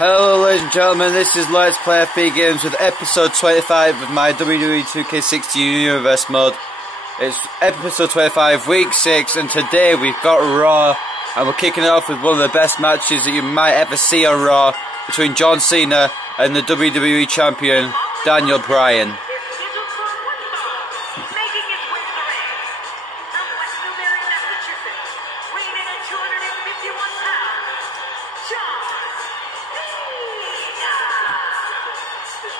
Hello ladies and gentlemen, this is Let's Play FB Games with episode 25 of my WWE 2K16 Universe mode. It's episode 25, week 6, and today we've got Raw, and we're kicking it off with one of the best matches that you might ever see on Raw, between John Cena and the WWE Champion, Daniel Bryan.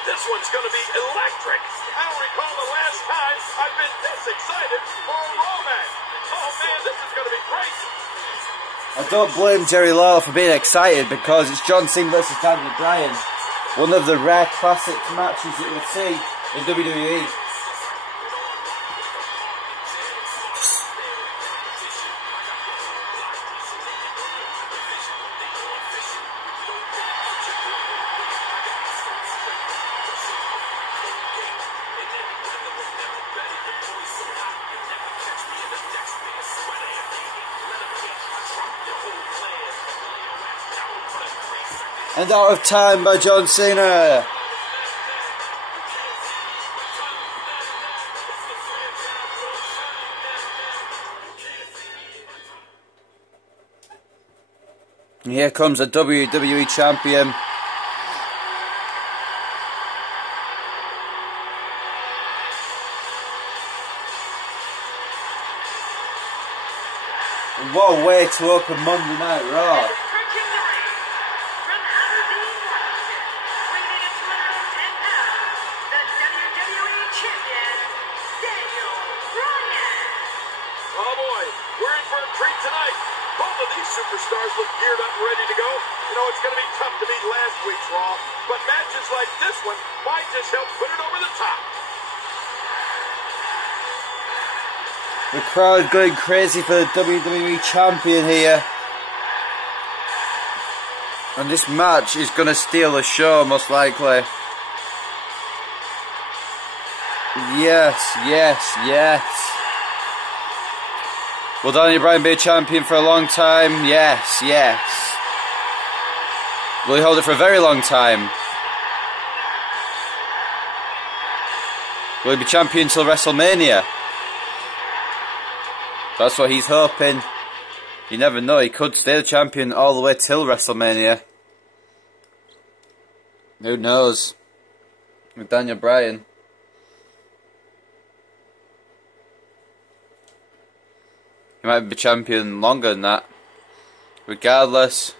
This one's going to be electric. I don't recall the last time I've been this excited for a Raw match. Oh man, this is going to be great. I don't blame Jerry Lawler for being excited because it's John Cena versus Daniel Bryan. One of the rare classic matches that you'll see in WWE. And out of time by John Cena. And here comes the WWE Champion. And what a way to open Monday Night Raw. Superstars look geared up and ready to go. You know, it's going to be tough to beat last week's Raw, but matches like this one might just help put it over the top. The crowd going crazy for the WWE Champion here. And this match is going to steal the show, most likely. Yes, yes, yes. Will Daniel Bryan be a champion for a long time? Yes, yes. Will he hold it for a very long time? Will he be champion till WrestleMania? That's what he's hoping. You never know, he could stay the champion all the way till WrestleMania. Who knows? With Daniel Bryan. He might be champion longer than that. Regardless,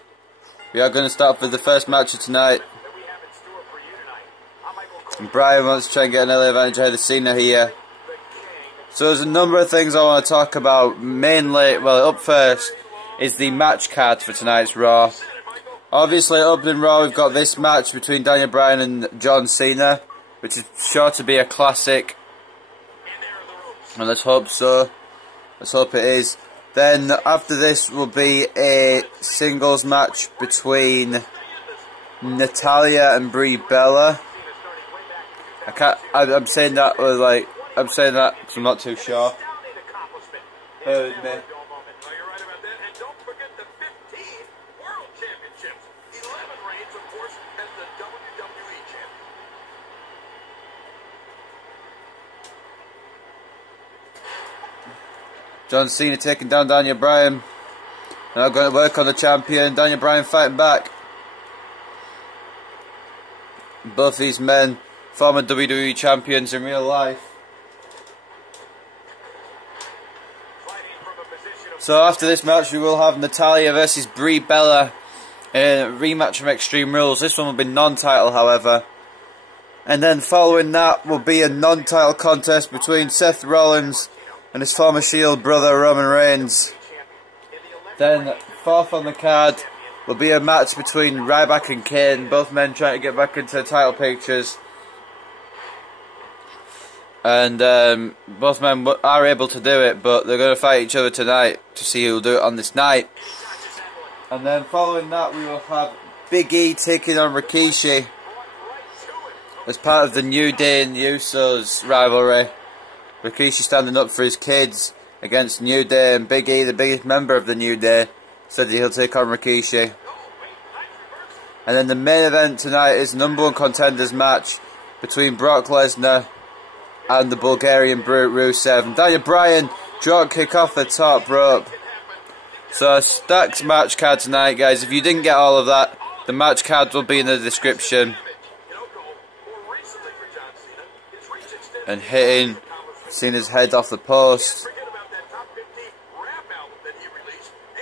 we are going to start with the first match of tonight. And Bryan wants to try and get an early advantage ahead of Cena here. So there's a number of things I want to talk about. Mainly, well, up first is the match card for tonight's Raw. Obviously, opening Raw, we've got this match between Daniel Bryan and John Cena, which is sure to be a classic. And let's hope so. Let's hope it is. Then after this will be a singles match between Natalya and Brie Bella. I'm saying that because I'm not too sure. Bear with me. John Cena taking down Daniel Bryan. Now going to work on the champion. Daniel Bryan fighting back. Both these men, former WWE champions in real life. So after this match we will have Natalya versus Brie Bella in a rematch from Extreme Rules. This one will be non-title, however. And then following that will be a non-title contest between Seth Rollins and his former Shield brother Roman Reigns. Then fourth on the card will be a match between Ryback and Kane, both men trying to get back into the title pictures. And both men are able to do it, but they're going to fight each other tonight to see who will do it on this night. And then following that we will have Big E taking on Rikishi as part of the New Day and Usos rivalry. Rikishi standing up for his kids against New Day, and Big E, the biggest member of the New Day, said that he'll take on Rikishi. And then the main event tonight is #1 contenders match between Brock Lesnar and the Bulgarian brute Rusev. And Daniel Bryan drop kick off the top rope. So a stacked match card tonight, guys. If you didn't get all of that, the match card will be in the description. And hitting Cena's head off the post.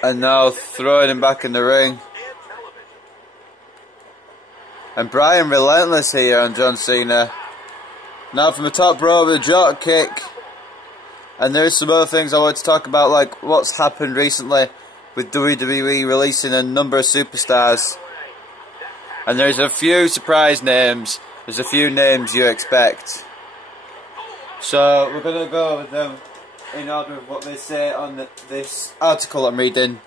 And now throwing him back in the ring. And Bryan relentless here on John Cena. Now from the top rope with a drop kick. And there's some other things I want to talk about, like what's happened recently with WWE releasing a number of superstars. And there's a few surprise names. There's a few names you expect. So we're going to go with them in order of what they say on this article I'm reading.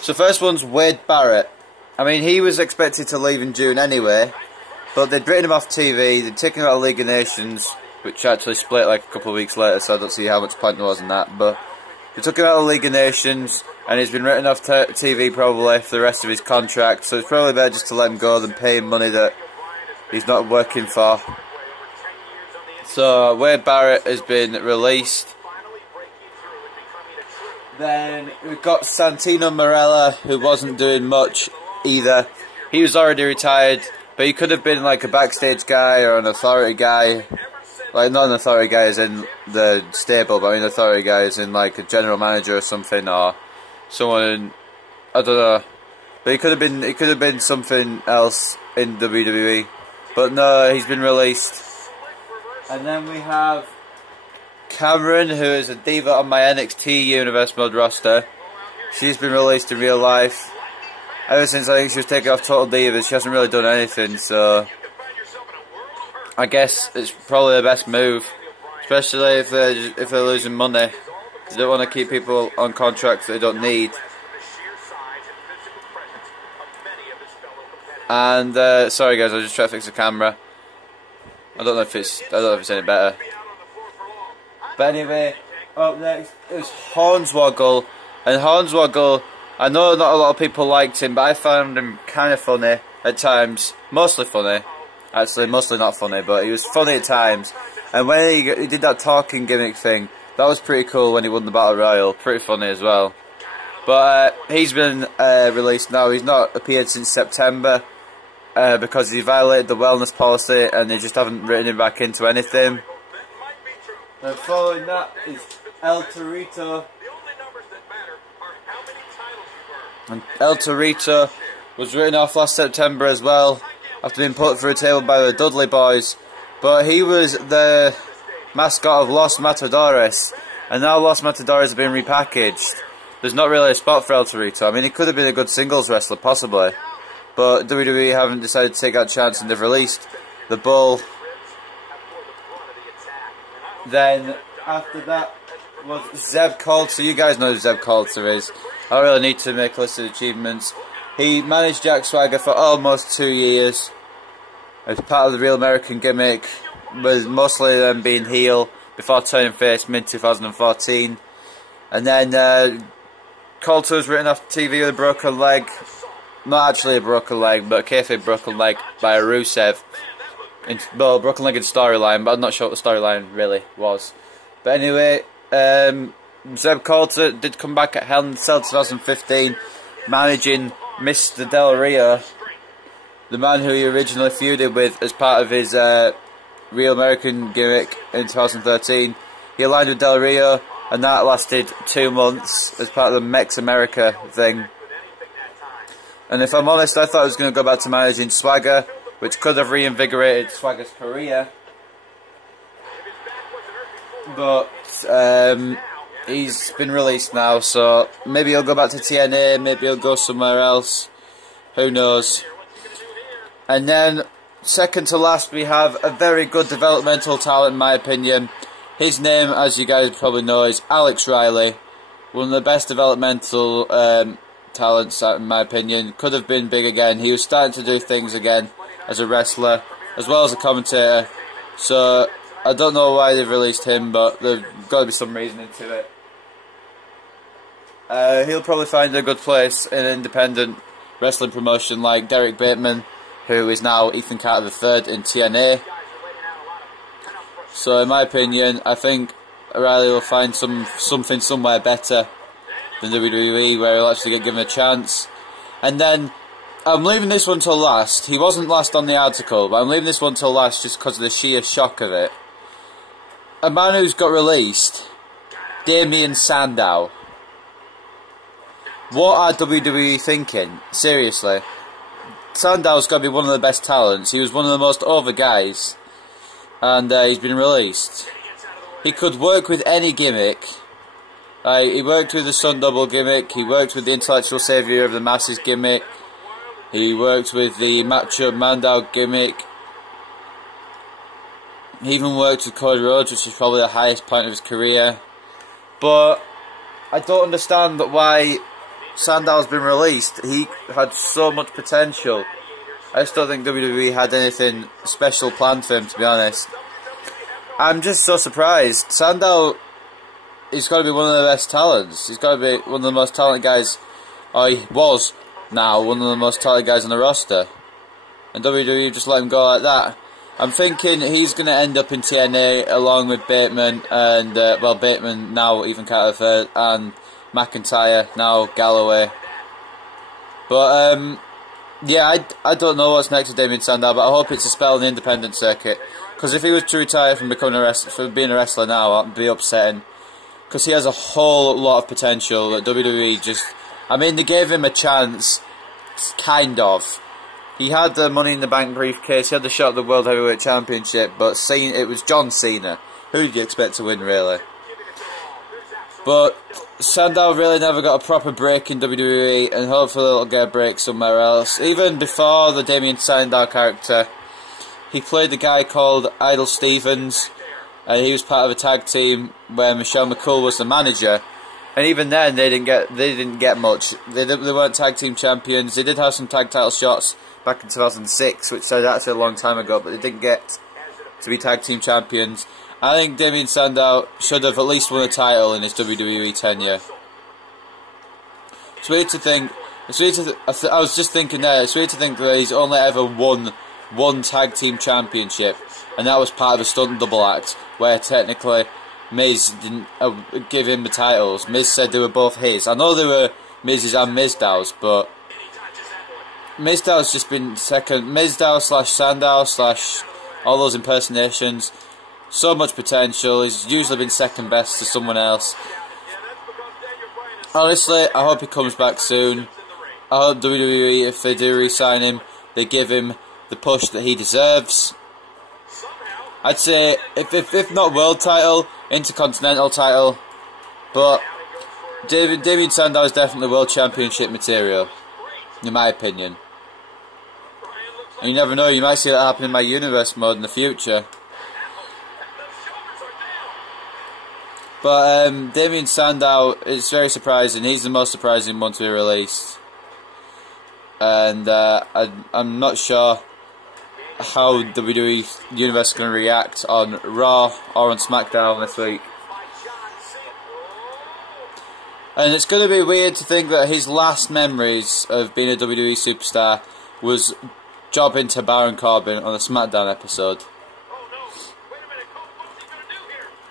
So first one's Wade Barrett. I mean, he was expected to leave in June anyway, but they'd written him off TV, they'd taken him out of League of Nations, which actually split like a couple of weeks later, so I don't see how much point there was in that, but they took him out of League of Nations, and he's been written off TV probably for the rest of his contract, so it's probably better just to let him go than pay him money that he's not working for. So, Wade Barrett has been released. Then we've got Santino Marella, who wasn't doing much either. He was already retired, but he could have been like a backstage guy or an authority guy. Like, not an authority guy as in the stable, but I mean an authority guy as in like a general manager or something, or someone, I don't know. But he could have been something else in WWE. But no, he's been released. And then we have Cameron, who is a diva on my NXT Universe Mode roster. She's been released in real life. Ever since I think she was taken off Total Divas, she hasn't really done anything, so I guess it's probably the best move, especially if they're losing money. They don't want to keep people on contracts they don't need. And sorry guys, I just tried to fix the camera. I don't know if it's any better. But anyway, up next is Hornswoggle. And Hornswoggle, I know not a lot of people liked him, but I found him kind of funny at times. Mostly funny. Actually, mostly not funny, but he was funny at times. And when he did that talking gimmick thing, that was pretty cool when he won the Battle Royal. Pretty funny as well. But he's been released now. He's not appeared since September because he violated the wellness policy and they just haven't written him back into anything. And following that is El Torito. And El Torito was written off last September as well, after being put through a table by the Dudley Boys. But he was the mascot of Los Matadores, and now Los Matadores have been repackaged. There's not really a spot for El Torito. I mean, he could have been a good singles wrestler, possibly. But WWE haven't decided to take that chance, and they've released the Bull. Then, after that, was Zeb Coulter. You guys know who Zeb Coulter is. I don't really need to make a list of achievements. He managed Jack Swagger for almost 2 years as part of the Real American gimmick, with mostly them being heel before turning face mid-2014. And then Coulter was written off TV with a broken leg. Not actually a broken leg, but a kayfabe broken leg by a Rusev. Well, broken leg in storyline, but I'm not sure what the storyline really was. But anyway, Zeb Coulter did come back at Hell in a Cell 2015, managing Mr. Del Rio, the man who he originally feuded with as part of his Real American gimmick in 2013. He aligned with Del Rio, and that lasted 2 months as part of the Mex America thing. And if I'm honest, I thought he was going to go back to managing Swagger, which could have reinvigorated Swagger's career. But he's been released now, so maybe he'll go back to TNA, maybe he'll go somewhere else. Who knows? And then, second to last, we have a very good developmental talent, in my opinion. His name, as you guys probably know, is Alex Riley. One of the best developmental talents, in my opinion. Could have been big again. He was starting to do things again as a wrestler, as well as a commentator. So, I don't know why they've released him, but there's got to be some reasoning to it. He'll probably find a good place in independent wrestling promotion like Derek Bateman, who is now Ethan Carter III in TNA. So in my opinion, I think O'Reilly will find something somewhere better than WWE, where he'll actually get given a chance. And then, I'm leaving this one till last. He wasn't last on the article, but I'm leaving this one till last just because of the sheer shock of it. A man who's got released, Damien Sandow. What are WWE thinking? Seriously. Sandow's got to be one of the best talents. He was one of the most over guys. And he's been released. He could work with any gimmick. He worked with the Sun Double gimmick. He worked with the Intellectual Savior of the Masses gimmick. He worked with the Macho Mandow gimmick. He even worked with Cody Rhodes, which is probably the highest point of his career. But I don't understand why Sandow's been released. He had so much potential. I just don't think WWE had anything special planned for him, to be honest. I'm just so surprised. Sandow, he's got to be one of the best talents. He's got to be one of the most talented guys. Or he was now one of the most talented guys on the roster. And WWE just let him go like that. I'm thinking he's going to end up in TNA along with Bateman and, Bateman now even Carter III and McIntyre, now Galloway. But, yeah, I don't know what's next to Damien Sandow, but I hope it's a spell in the independent circuit. Because if he was to retire from being a wrestler now, that'd be upsetting. Because he has a whole lot of potential that WWE just... I mean, they gave him a chance, kind of. He had the Money in the Bank briefcase, he had the shot at the World Heavyweight Championship, but it was John Cena. Who did you expect to win, really? But Sandow really never got a proper break in WWE, and hopefully he'll get a break somewhere else. Even before the Damien Sandow character, he played a guy called Idol Stevens, and he was part of a tag team where Michelle McCool was the manager. And even then, they didn't get much. They weren't tag team champions. They did have some tag title shots back in 2006, which was actually a long time ago, but they didn't get to be tag team champions. I think Damien Sandow should have at least won a title in his WWE tenure. It's weird to think. I was just thinking there. It's weird to think that he's only ever won one tag team championship, and that was part of a stunt double act where technically Miz didn't give him the titles. Miz said they were both his. I know they were Miz's and Mizdow's, but Mizdow's just been second. Mizdow / Sandow / all those impersonations. So much potential. He's usually been second best to someone else. Honestly, I hope he comes back soon. I hope WWE, if they do re-sign him, they give him the push that he deserves. I'd say, if not world title, intercontinental title. But Damien Sandow is definitely world championship material, in my opinion. And you never know, you might see that happen in my universe mode in the future. But Damien Sandow is very surprising. He's the most surprising one to be released. And I'm not sure how WWE Universe is going to react on Raw or on SmackDown this week. And it's going to be weird to think that his last memories of being a WWE superstar was jobbing to Baron Corbin on a SmackDown episode.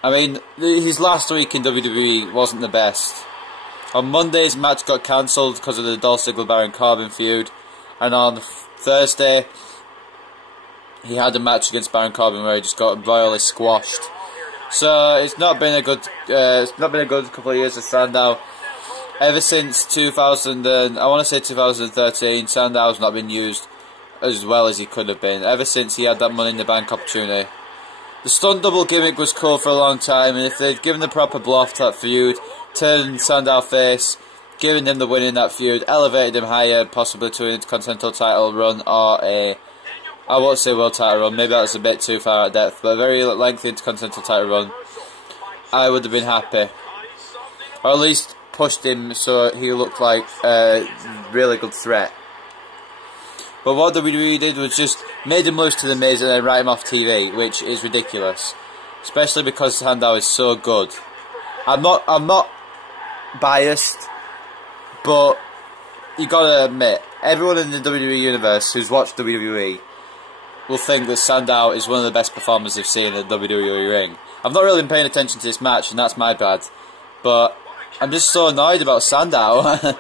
I mean, his last week in WWE wasn't the best. On Monday, his match got cancelled because of the Dolph Ziggler-Baron Corbin feud. And on Thursday, he had a match against Baron Corbin where he just got royally squashed. So it's not been a good couple of years of Sandow. Ever since 2013, Sandow's not been used as well as he could have been. Ever since he had that Money in the Bank opportunity. The stunt double gimmick was cool for a long time, and if they'd given the proper blow to that feud, turned Sandow face, given him the win in that feud, elevated him higher, possibly to an Intercontinental title run or a, I won't say world title run, maybe that's a bit too far out depth, but a very lengthy Intercontinental title run, I would have been happy. Or at least pushed him so he looked like a really good threat. But what WWE did was just made him lose to the Miz and then write him off TV, which is ridiculous. Especially because Sandow is so good. I'm not biased, but you gotta admit, everyone in the WWE universe who's watched WWE will think that Sandow is one of the best performers they've seen in the WWE ring. I've not really been paying attention to this match, and that's my bad. But I'm just so annoyed about Sandow.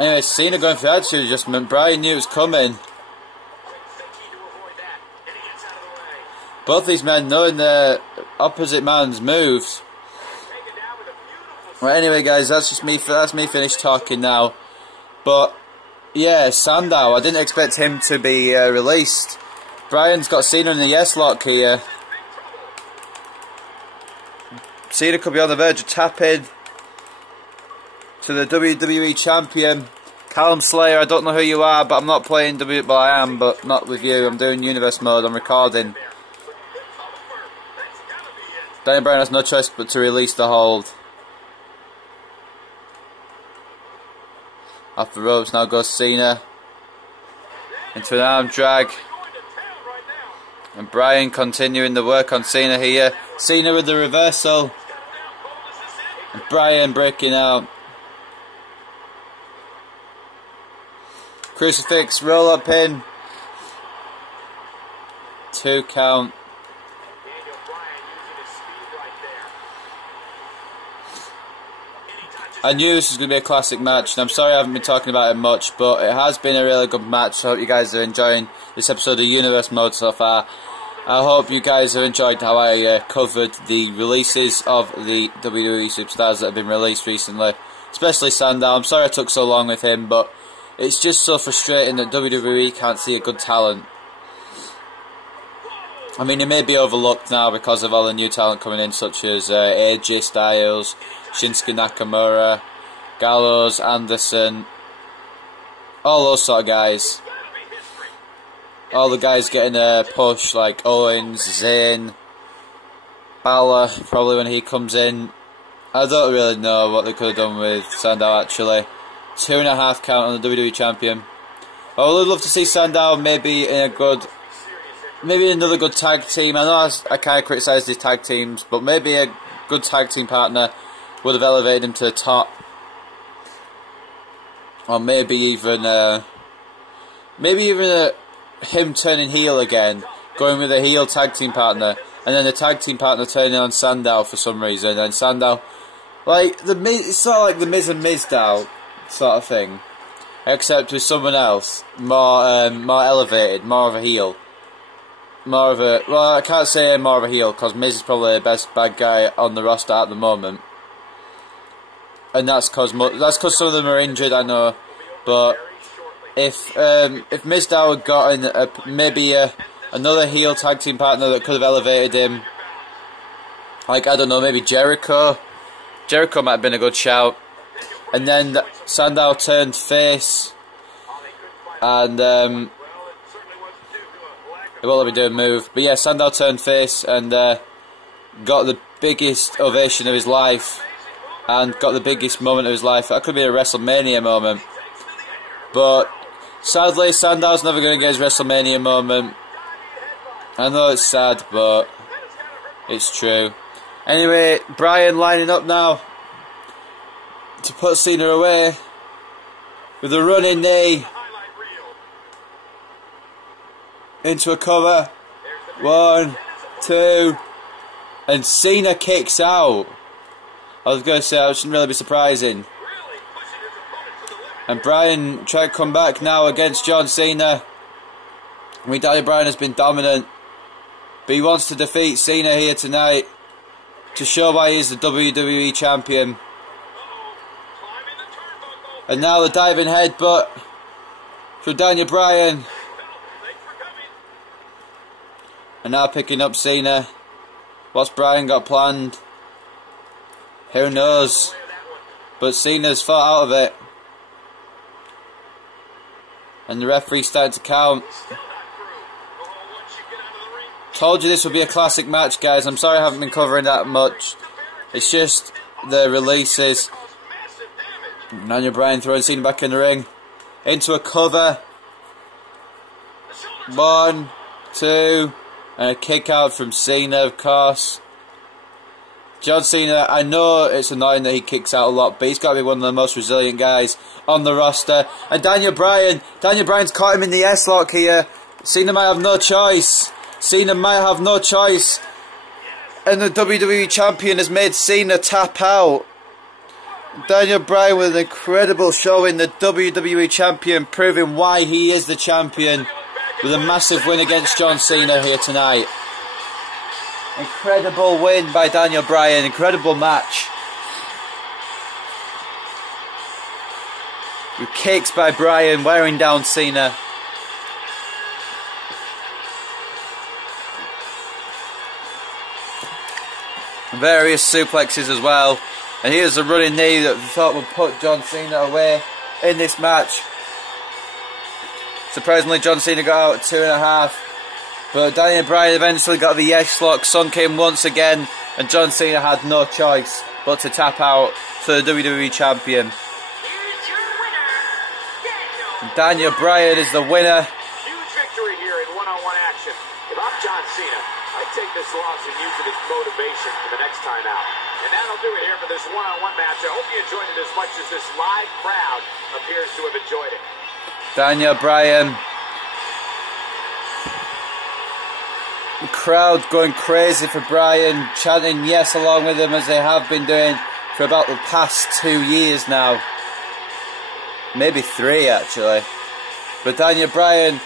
Anyway, Cena going for the attitude adjustment. Bryan knew it was coming. Both these men knowing the opposite man's moves. Well, anyway, guys, that's just me. That's me finished talking now. But yeah, Sandow. I didn't expect him to be released. Bryan's got Cena in the yes lock here. Cena could be on the verge of tapping to the WWE champion. Callum Slayer, I don't know who you are, but I'm not playing WWE. Well, I am, but not with you. I'm doing universe mode. I'm recording. Daniel Bryan has no choice but to release the hold. Off the ropes, now goes Cena. Into an arm drag. And Bryan continuing the work on Cena here. Cena with the reversal. And Bryan breaking out. Crucifix, roll up pin. 2 count. I knew this was going to be a classic match, and I'm sorry I haven't been talking about it much, but it has been a really good match. So I hope you guys are enjoying this episode of Universe Mode so far. I hope you guys have enjoyed how I covered the releases of the WWE superstars that have been released recently, especially Sandow. I'm sorry I took so long with him, but it's just so frustrating that WWE can't see a good talent. I mean, it may be overlooked now because of all the new talent coming in, such as AJ Styles, Shinsuke Nakamura, Gallows, Anderson, all those sort of guys. All the guys getting a push, like Owens, Zayn, Balor, probably when he comes in. I don't really know what they could have done with Sandow, actually. 2.5 count on the WWE champion. I would love to see Sandow maybe in a good... Maybe another good tag team. I know I kind of criticised his tag teams, but maybe a good tag team partner would have elevated him to the top. Or maybe even him turning heel again, going with a heel tag team partner, and then the tag team partner turning on Sandow for some reason, and Sandow, like it's sort of like the Miz and Mizdow sort of thing, except with someone else, more elevated, more of a heel. Well, I can't say more of a heel because Miz is probably the best bad guy on the roster at the moment, and that's because some of them are injured, I know. But if Mizdow had gotten maybe another heel tag team partner that could have elevated him, like I don't know, maybe Jericho might have been a good shout, and then Sandow turned face, and it won't let me do a move. But yeah, Sandow turned face and got the biggest ovation of his life. And got the biggest moment of his life. That could be a WrestleMania moment. But sadly, Sandow's never going to get his WrestleMania moment. I know it's sad, but it's true. Anyway, Bryan lining up now to put Cena away with a running knee. Into a cover. 1, 2. And Cena kicks out. I was going to say, that shouldn't really be surprising. And Bryan trying to come back now against John Cena. I mean, Daniel Bryan has been dominant. But he wants to defeat Cena here tonight to show why he's the WWE champion. And now the diving headbutt from Daniel Bryan. And now picking up Cena. What's Bryan got planned? Who knows? But Cena's fought out of it. And the referee's starting to count. Told you this would be a classic match, guys. I'm sorry I haven't been covering that much. It's just the releases. Daniel Bryan throwing Cena back in the ring. Into a cover. 1, 2... And a kick out from Cena, of course. John Cena, I know it's annoying that he kicks out a lot, but he's got to be one of the most resilient guys on the roster. And Daniel Bryan's caught him in the S-lock here. Cena might have no choice. Cena might have no choice. And the WWE Champion has made Cena tap out. Daniel Bryan with an incredible showing, the WWE Champion, proving why he is the champion with a massive win against John Cena here tonight. Incredible win by Daniel Bryan, incredible match. With kicks by Bryan, wearing down Cena. Various suplexes as well. And here's a running knee that we thought would put John Cena away in this match. Surprisingly, John Cena got out at 2.5. But Daniel Bryan eventually got the S-lock, sunk in once again, and John Cena had no choice but to tap out to the WWE Champion. Daniel Bryan is the winner. Huge victory here in one-on-one action. If I'm John Cena, I'd take this loss and use it as motivation for the next time out. And that'll do it here for this one-on-one match. I hope you enjoyed it as much as this live crowd appears to have enjoyed it. Daniel Bryan. The crowd going crazy for Bryan, chanting yes along with him as they have been doing for about the past 2 years now. Maybe 3 actually. But Daniel Bryan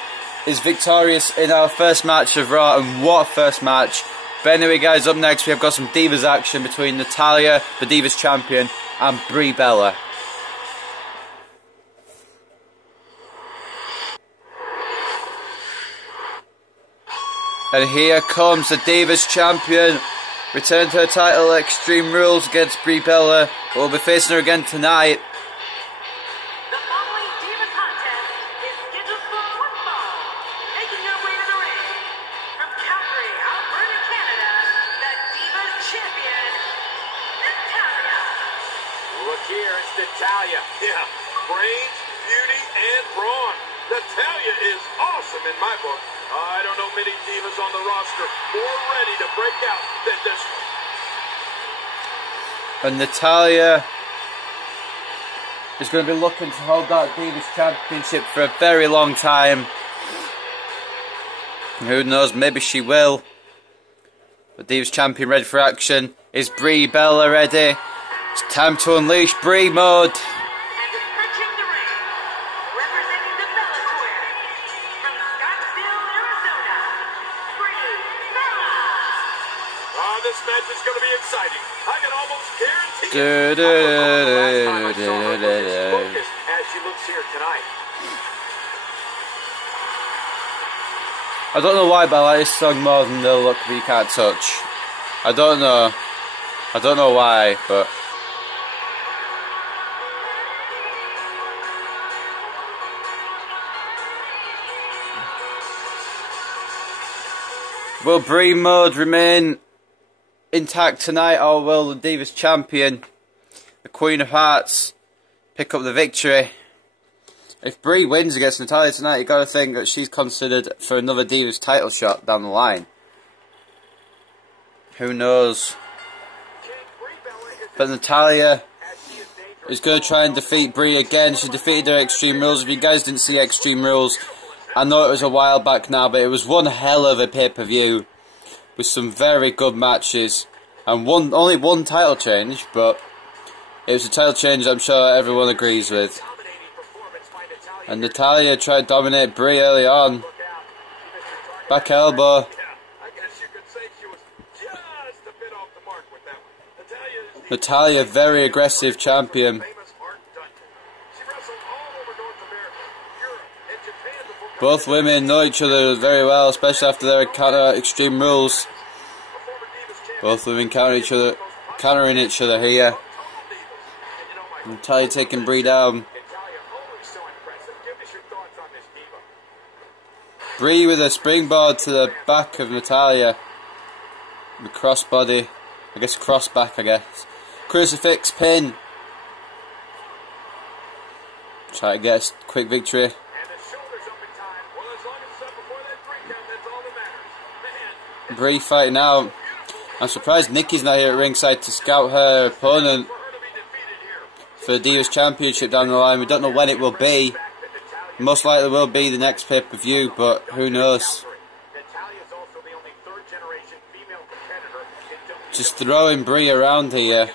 is victorious in our first match of Raw, and what a first match. But anyway guys, up next we have got some Divas action between Natalya, the Divas Champion, and Brie Bella. And here comes the Divas Champion, return to her title at Extreme Rules against Brie Bella, but we'll be facing her again tonight. The following Diva contest is scheduled for one fall. Making her way to the ring, from Calgary, Alberta, Canada, the Divas Champion, Natalya. Look here, it's Natalya. Yeah, brains, beauty, and brawn. Natalya is awesome in my book. I don't know many divas on the roster more ready to break out than this one. And Natalya is going to be looking to hold that Divas Championship for a very long time. Who knows, maybe she will. The Divas Champion ready for action. Is Brie Bella ready? It's time to unleash Brie mode. This match is going to be exciting. I can almost guarantee focus as she looks here tonight. I don't know why, but I like this song more than the Look But You Can't Touch. I don't know. I don't know why, but will Brie mode remain intact tonight, or will the Divas Champion, the Queen of Hearts, pick up the victory? If Brie wins against Natalya tonight, you got to think that she's considered for another Divas title shot down the line. Who knows? But Natalya is going to try and defeat Brie again. She defeated her at Extreme Rules. If you guys didn't see Extreme Rules, I know it was a while back now, but it was one hell of a pay-per-view with some very good matches, and only one title change, but it was a title change I'm sure everyone agrees with. And Natalya tried to dominate Brie early on. Back elbow. Natalya, very aggressive champion. Both women know each other very well, especially after their encounter at Extreme Rules. Both women countering each other here. Natalya taking Brie down. Brie with a springboard to the back of Natalya. The crossbody. I guess cross back, I guess. Crucifix pin. Try to get a quick victory. Brie fighting out. I'm surprised Nikki's not here at ringside to scout her opponent for the Divas Championship down the line. We don't know when it will be. Most likely will be the next pay-per-view, but who knows. Just throwing Brie around here.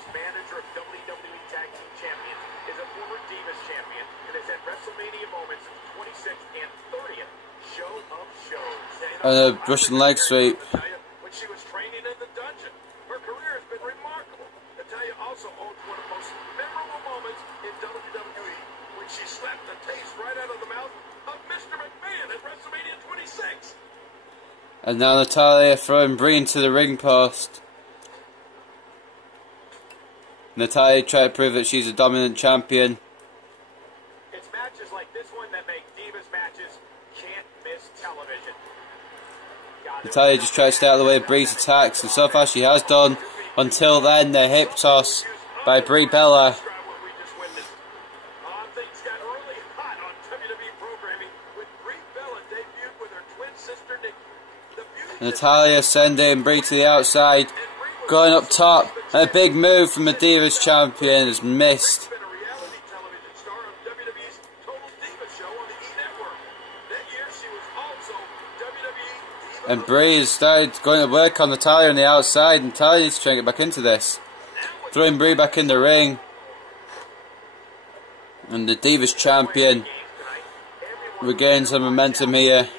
And a Russian leg sweep. When she was training in the dungeon, her career has been remarkable. Natalya also owns one of the most memorable moments in WWE when she slapped the taste right out of the mouth of Mr. McMahon at WrestleMania 26. And now Natalya throwing Brie into the ring post. Natalya trying to prove that she's a dominant champion. It's matches like this one that make Divas matches can't miss television. Natalya just tried to stay out of the way of Brie's attacks, and so far she has done. Until then, the hip toss by Brie Bella. Things got really hot on WWE programming when Brie Bella debuted with her twin sister Nikki. Natalya sending Brie to the outside, going up top. A big move from the Divas Champion is missed. And Brie has started going to work on Natalya on the outside, and Natalya needs to try and get back into this. Throwing Brie back in the ring. And the Divas Champion regains some momentum here.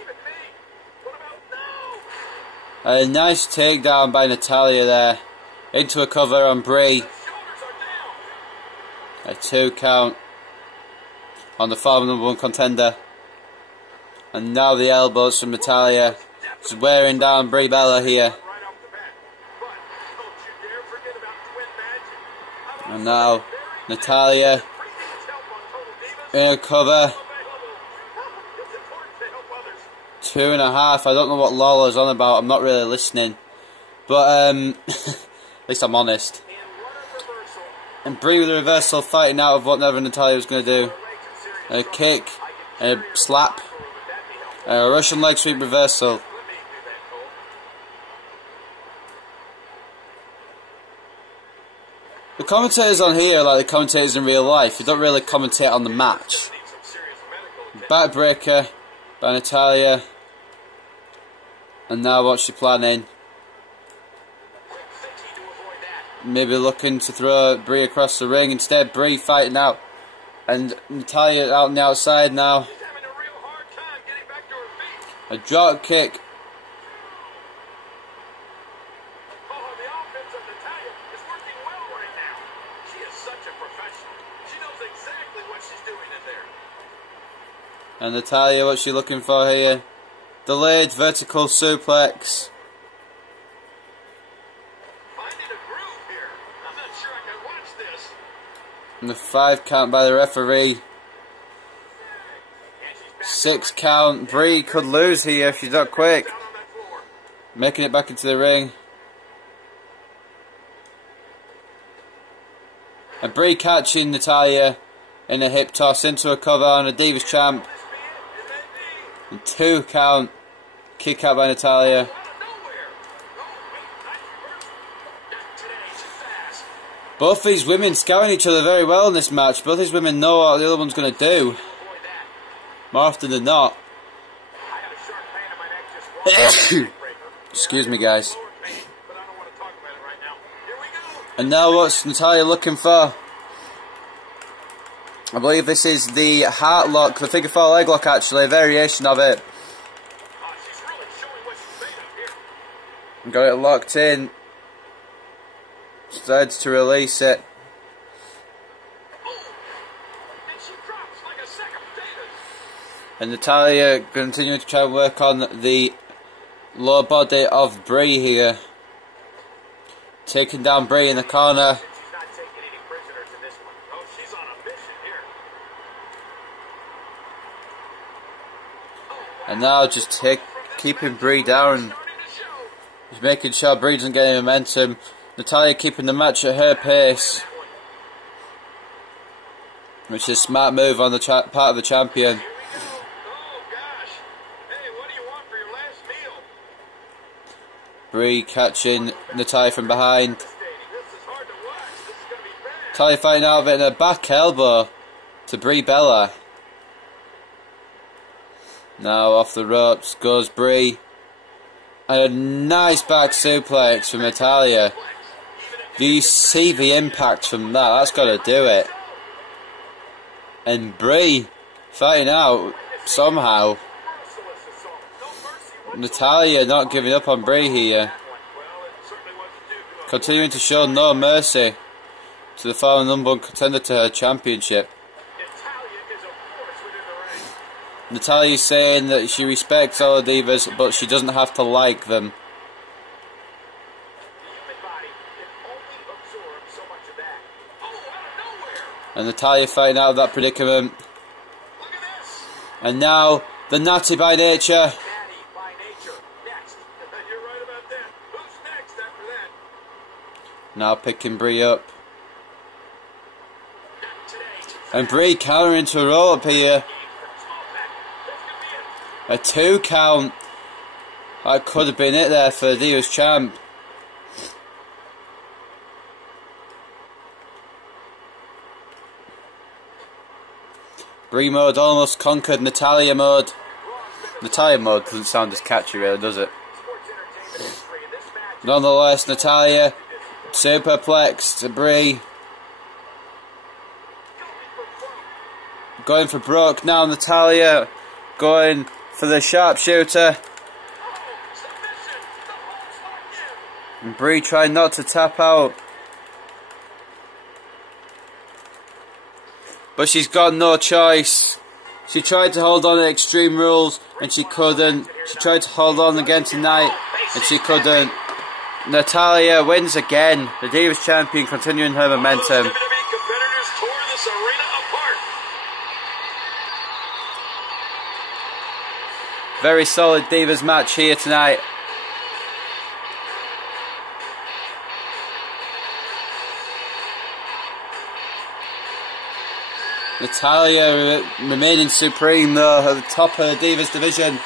A nice takedown by Natalya there. Into a cover on Brie. A 2 count on the former #1 contender. And now the elbows from Natalya. She's wearing down Brie Bella here. And now Natalya in a cover. 2.5. I don't know what Lawler's on about. I'm not really listening. But at least I'm honest. And Brie with a reversal, fighting out of whatever Natalya was going to do. A kick, a slap, a Russian leg sweep reversal. The commentators on here are like the commentators in real life. They don't really commentate on the match. Backbreaker by Natalya. And now what's she planning? Maybe looking to throw Brie across the ring. Instead, Brie fighting out. And Natalya out on the outside now. A drop kick. And Natalya, what's she looking for here? Delayed vertical suplex. And the 5 count by the referee. 6 count. Brie could lose here if she's not quick. Making it back into the ring. And Brie catching Natalya in a hip toss into a cover on a Divas champ. And 2 count. Kick out by Natalya. Both these women scouting each other very well in this match. Both these women know what the other one's going to do. More often than not. Excuse me, guys. And now what's Natalya looking for? I believe this is the heart lock, the figure 4 leg lock actually, a variation of it. Got it locked in. Decides to release it. And Natalya continuing to try and work on the lower body of Brie here. Taking down Brie in the corner. And now just keeping Brie down. Just making sure Brie doesn't get any momentum. Natalya keeping the match at her pace. Which is a smart move on the part of the champion. Brie catching Natalya from behind. Natalya fighting out of it, and a back elbow to Brie Bella. Now off the ropes goes Brie. And a nice back suplex from Natalya. Do you see the impact from that? That's got to do it. And Brie fighting out somehow. Natalya not giving up on Brie here. Continuing to show no mercy to the former number one contender to her championship. Natalya is saying that she respects all the divas, but she doesn't have to like them. And Natalya fighting out of that predicament. And now, the Natty by nature. Now picking Brie up. And Brie countering to a roll up here. A 2 count. That could have been it there for the Divas champ. Brie mode almost conquered Natalya mode. Natalya mode doesn't sound as catchy really, does it? Nonetheless, Natalya superplex to Brie. Going for broke now, Natalya going for the sharpshooter. And Brie trying not to tap out. But she's got no choice. She tried to hold on at Extreme Rules and she couldn't. She tried to hold on again tonight and she couldn't. Natalya wins again. The Divas champion continuing her momentum. Very solid Divas match here tonight. Natalya remaining supreme though at the top of the Divas division.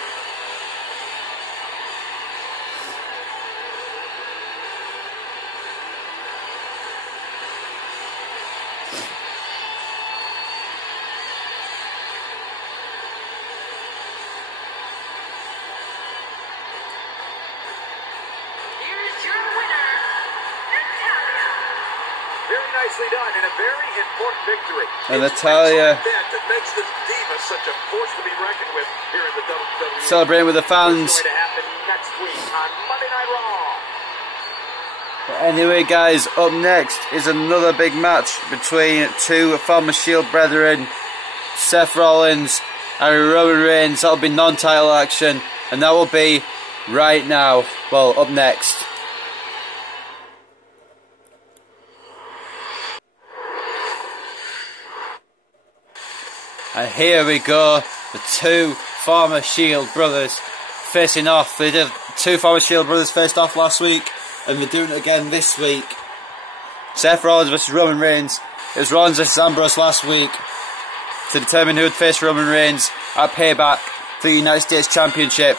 Done in a very important victory. And Natalya that makes the Diva such a force to be reckoned with here in the WWE. Celebrating with the fans. It's going to happen next week on Monday Night Raw. But anyway, guys, up next is another big match between two former Shield brethren, Seth Rollins and Roman Reigns. That'll be non-title action, and that will be right now. Well, up next. And here we go, the two former Shield brothers facing off. They did, two former Shield brothers faced off last week, and they're doing it again this week. Seth Rollins versus Roman Reigns. It was Rollins versus Ambrose last week to determine who would face Roman Reigns at Payback for the United States Championship.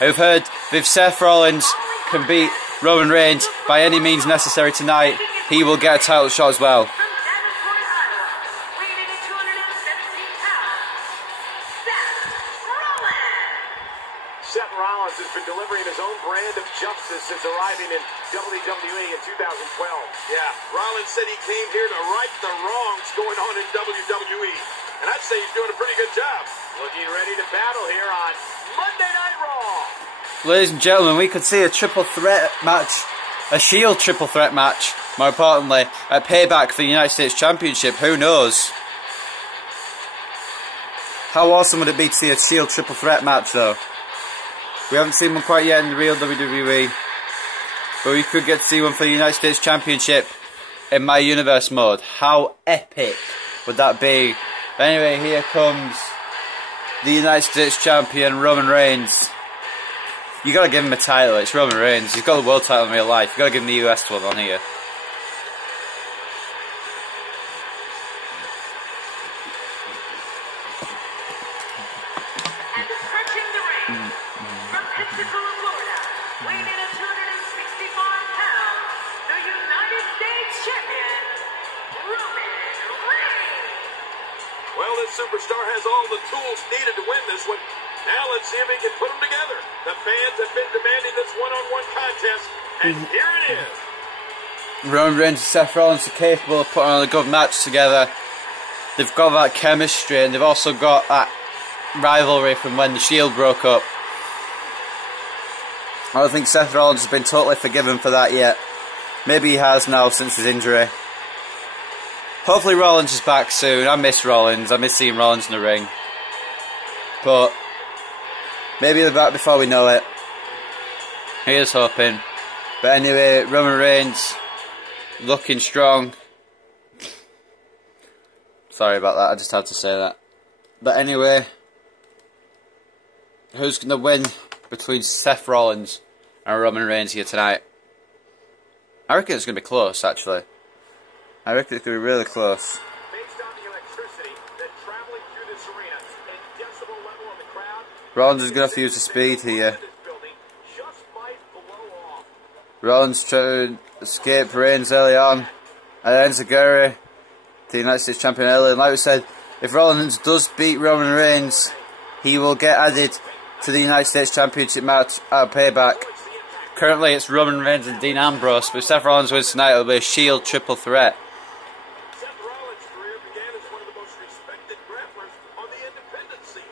I've heard that if Seth Rollins can beat Roman Reigns by any means necessary tonight, he will get a title shot as well. Seth Rollins has been delivering his own brand of justice since arriving in WWE in 2012. Yeah, Rollins said he came here to right the wrongs going on in WWE. And I'd say he's doing a pretty good job. Looking ready to battle here on Monday Night Raw. Ladies and gentlemen, we could see a triple threat match, a Shield triple threat match, more importantly, at Payback for the United States Championship. Who knows? How awesome would it be to see a Shield triple threat match though? We haven't seen one quite yet in the real WWE, but we could get to see one for the United States Championship in My Universe mode. How epic would that be? But anyway, here comes the United States Champion, Roman Reigns. You gotta give him a title, it's Roman Reigns. He's got the world title in real life. You gotta give him the US one on here. Well, this superstar has all the tools needed to win this one. Now let's see if he can put them together. The fans have been demanding this one-on-one contest, and here it is. Roman Reigns and Seth Rollins are capable of putting on a good match together. They've got that chemistry, and they've also got that rivalry from when the Shield broke up. I don't think Seth Rollins has been totally forgiven for that yet. Maybe he has now since his injury. Hopefully Rollins is back soon. I miss Rollins. I miss seeing Rollins in the ring. But maybe they're back before we know it. Here's hoping. But anyway, Roman Reigns looking strong. Sorry about that, I just had to say that. But anyway, who's going to win between Seth Rollins and Roman Reigns here tonight? I reckon it's going to be close, actually. I reckon it's going to be really close. Based on the electricity that's traveling through this arena and decibel level of the crowd, Rollins is going to have to use the speed here. this building just might blow off. Rollins trying to escape Reigns early on. And then Zaguri, the United States champion earlier. And like we said, if Rollins does beat Roman Reigns, he will get added to the United States Championship match at Payback. Currently it's Roman Reigns and Dean Ambrose, but if Seth Rollins wins tonight, it'll be a Shield triple threat. Seth Rollins' career began as one of the most respected grapplers on the independent scene.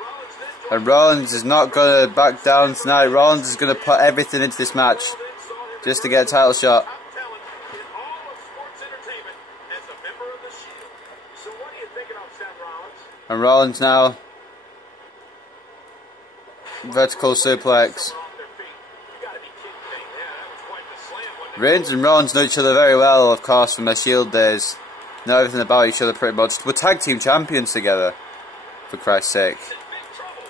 Rollins then joined And Rollins is not going to back down tonight. Rollins is going to put everything into this match just to get a title shot. top talent in all of sports entertainment as a member of the Shield. So what are you thinking of Seth Rollins? And Rollins now. Vertical suplex. Off their feet. You gotta be kidding me. Yeah, that was quite the slam, wasn't it? Reigns and Rollins know each other very well, of course, from their Shield days. Know everything about each other pretty much. We're tag team champions together, for Christ's sake. In big trouble.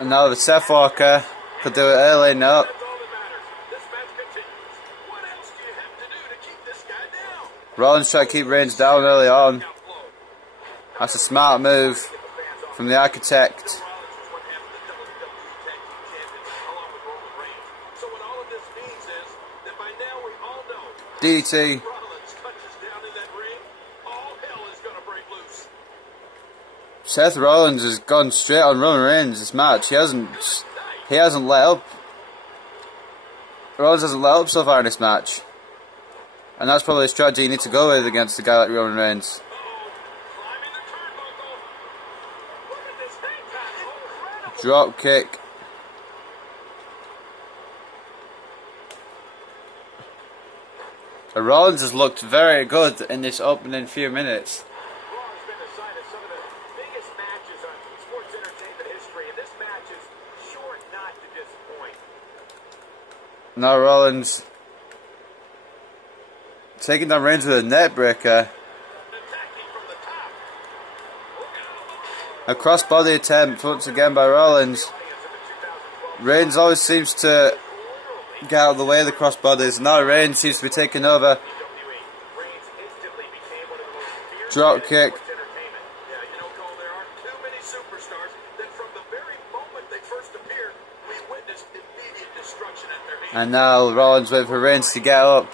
And now the Seth Walker could do it early, no. That's all that matters. This match continues. What else do you have to do to keep this guy down? Rollins tried to keep Reigns down early on. Outflow. That's a smart move from the Architect. Rollins was one half of the WWE Tag Team Champions, along with Roman Reigns. So what all of this means is that by now we all know DDT. Rollins touches down in that ring, all hell is going to break loose. Seth Rollins has gone straight on Roman Reigns this match. He hasn't let up. Rollins hasn't let up so far in this match. And that's probably a strategy you need to go with against a guy like Roman Reigns. Climbing the turnbuckle. Look at this hang time. Incredible. Drop kick. And Rollins has looked very good in this opening few minutes. Raw has been the site of some of the biggest matches on sports entertainment history, and this match is sure not to disappoint. Now Rollins taking down Reigns with a net breaker. Attacking from the top. A crossbody attempt once again by Rollins. Reigns always seems to get out of the way of the crossbodies. Now Reigns seems to be taking over. Reigns instantly became one of the most feared Drop men in kick. sports entertainment. Yeah, you know, Cole, there aren't too many superstars that from the very moment they first appeared, we witnessed immediate destruction at their hands. And now Rollins waiting for Reigns to get up.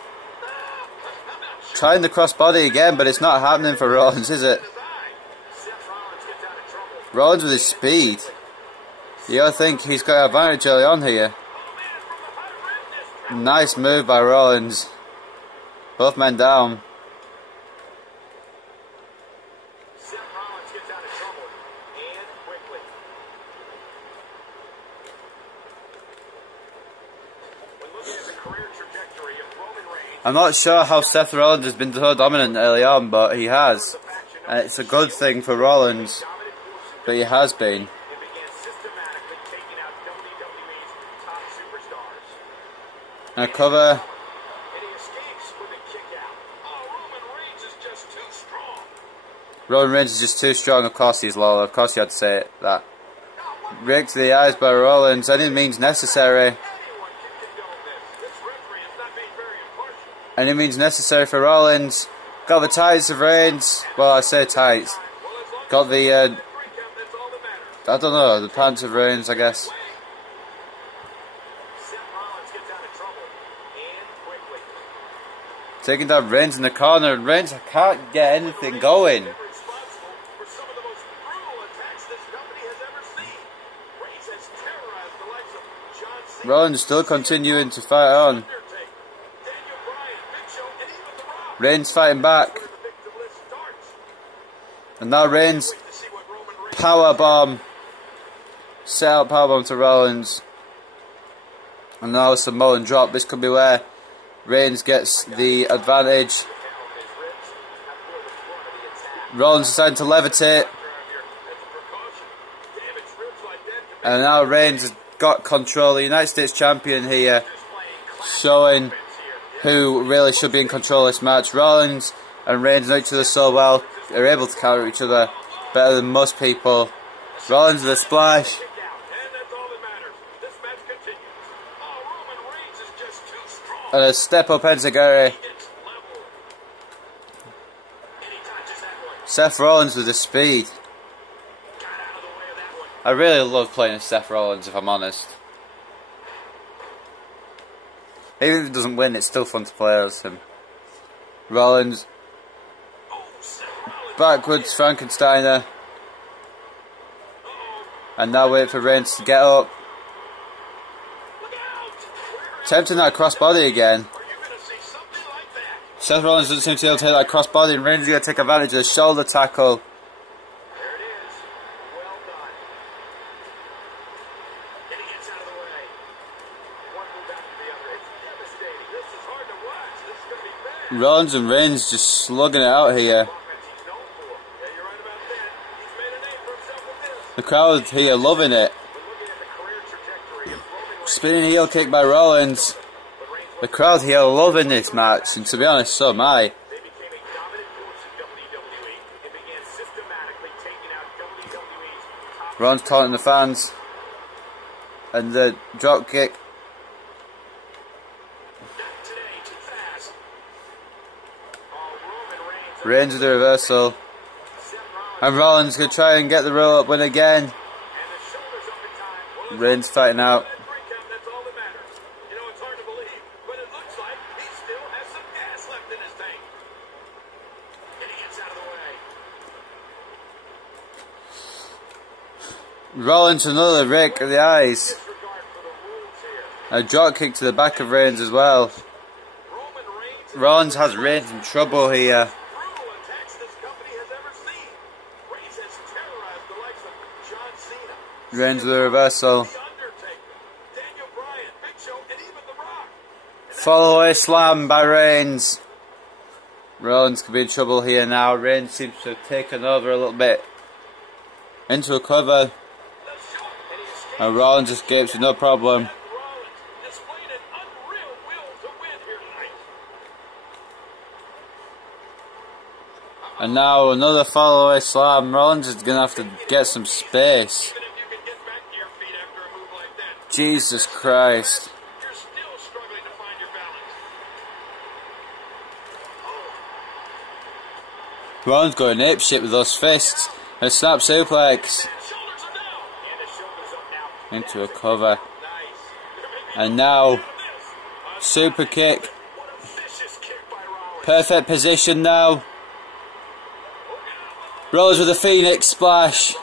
Trying the crossbody again, but it's not happening for Rollins, is it? Seth Rollins gets out of trouble. Rollins with his speed. You gotta think he's got an advantage early on here. Nice move by Rollins. Both men down. Seth Rollins gets out of trouble, and quickly. When looking at the career trajectory of Roman Reigns, I'm not sure how Seth Rollins has been so dominant early on, but he has. And it's a good thing for Rollins, dominant forces but he has been. and began systematically taking out WWE's top superstars. And a cover. And he escapes with a kick out. Oh, Roman Reigns is just too strong. Roman Reigns is just too strong, of course he's low. Of course you had to say it, that. Raked to the eyes by Rollins, any means necessary. Anyone can condone this. This referee is not being very impartial. Any means necessary for Rollins. Got the tights of Reigns. Well, I say tights. Well, as long Got the, as break up, that's all that matters. I don't know, the pants of Reigns, I guess. Seth Rollins gets out of trouble, and quickly. Taking down Reigns in the corner, and Reigns can't get anything going. Responsible Rollins still continuing to fight on. Reigns fighting back. And now Reigns powerbomb. Set out powerbomb to Rollins. And now Samoan drop. This could be where Reigns gets the advantage. Rollins deciding to levitate. And now Reigns has got control. The United States champion here, showing who really should be in control of this match. Rollins and Reigns know each other so well. They're able to counter each other better than most people. Rollins with a splash. And a step up enziguri. Seth Rollins with the speed. I really love playing as Seth Rollins, if I'm honest. Even if he doesn't win, it's still fun to play as him. Rollins. Backwards Frankensteiner. And now wait for Reigns to get up. Attempting that crossbody again. Seth Rollins doesn't seem to be able to hit that crossbody, and Reigns is going to take advantage of the shoulder tackle. Rollins and Reigns just slugging it out here. The crowd here loving it. Spinning heel kick by Rollins. The crowd here loving this match, and to be honest, so am I. Rollins taunting the fans. And the drop kick. Reigns with the reversal. And Rollins could try and get the roll up win again. Reigns fighting out. Rollins another rake of the eyes. A drop kick to the back of Reigns as well. Rollins has Reigns in trouble here. Reigns with a reversal. Follow away slam by Reigns. Rollins could be in trouble here now. Reigns seems to have taken over a little bit. Into a cover. And Rollins escapes with no problem. And now another follow away slam. Rollins is going to have to get some space. Jesus Christ. Rollins going apeshit with those fists. A snap suplex. Into a cover. And now super kick. Perfect position now. Rollins with a Phoenix splash.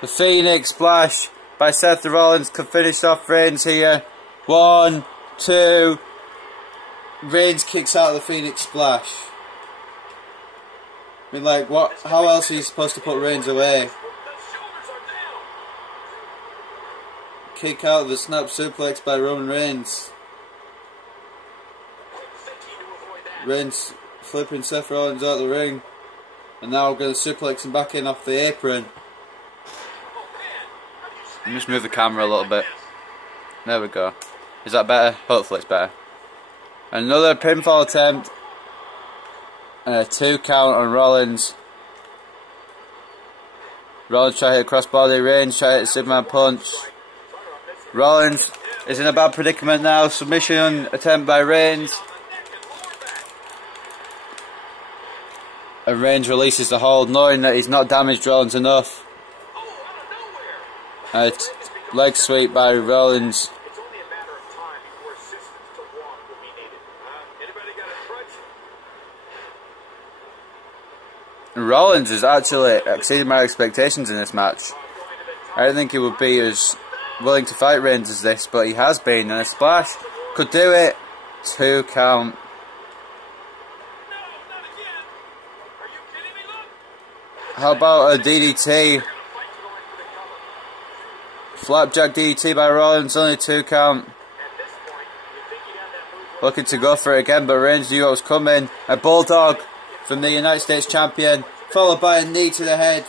The Phoenix splash by Seth Rollins can finish off Reigns here. 1, 2. Reigns kicks out of the Phoenix splash. I mean, like, what? How else are you supposed to put Reigns away? Kick out of the snap suplex by Roman Reigns. Reigns flipping Seth Rollins out of the ring. And now we're going to suplex him back in off the apron. Let me just move the camera a little bit. There we go. Is that better? Hopefully it's better. Another pinfall attempt. And a 2 count on Rollins. Rollins try to hit a crossbody. Reigns try to hit a Superman punch. Rollins is in a bad predicament now. Submission attempt by Reigns. And Reigns releases the hold, knowing that he's not damaged Rollins enough. A leg sweep by Rollins. Rollins has actually exceeded my expectations in this match. I didn't think he would be as willing to fight Reigns as this, but he has been, and a splash could do it. 2 count. How about a DDT? Flapjack DDT by Rollins, only 2 count. Looking to go for it again, but Reigns knew what was coming. A bulldog from the United States champion, followed by a knee to the head.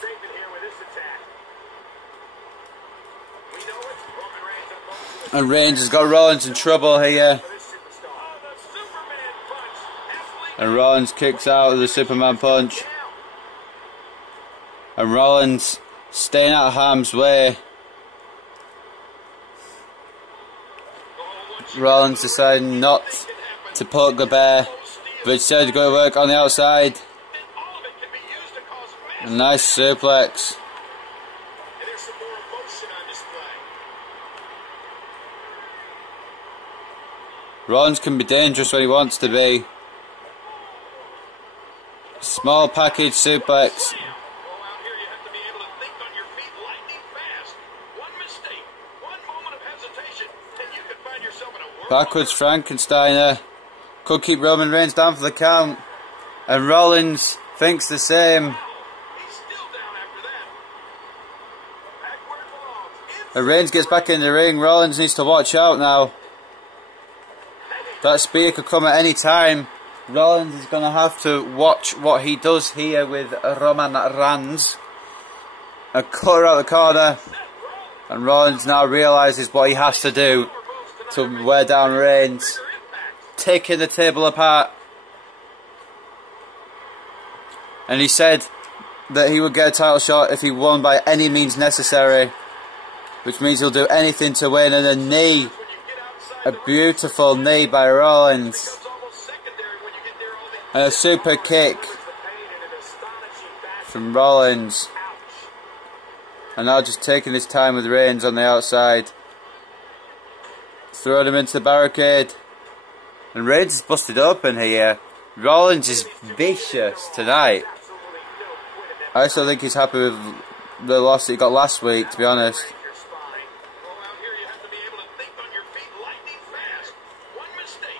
And Reigns has got Rollins in trouble here. And Rollins kicks out of the Superman punch. And Rollins staying out of harm's way. Rollins deciding not to poke the bear, but instead to go to work on the outside. A nice suplex. Rollins can be dangerous when he wants to be. Small package suplex. Backwards Frankensteiner. Could keep Roman Reigns down for the count. And Rollins thinks the same. And Reigns gets back in the ring. Rollins needs to watch out now. That spear could come at any time. Rollins is going to have to watch what he does here with Roman Reigns. A cutter out the corner. And Rollins now realises what he has to do to wear down Reigns. Taking the table apart. And he said that he would get a title shot if he won by any means necessary. Which means he'll do anything to win. And a knee. A beautiful knee by Rollins. And a super kick from Rollins. And now just taking his time with Reigns on the outside. Throwing him into the barricade. And Reigns is busted open here. Rollins is vicious tonight. I still think he's happy with the loss that he got last week, to be honest.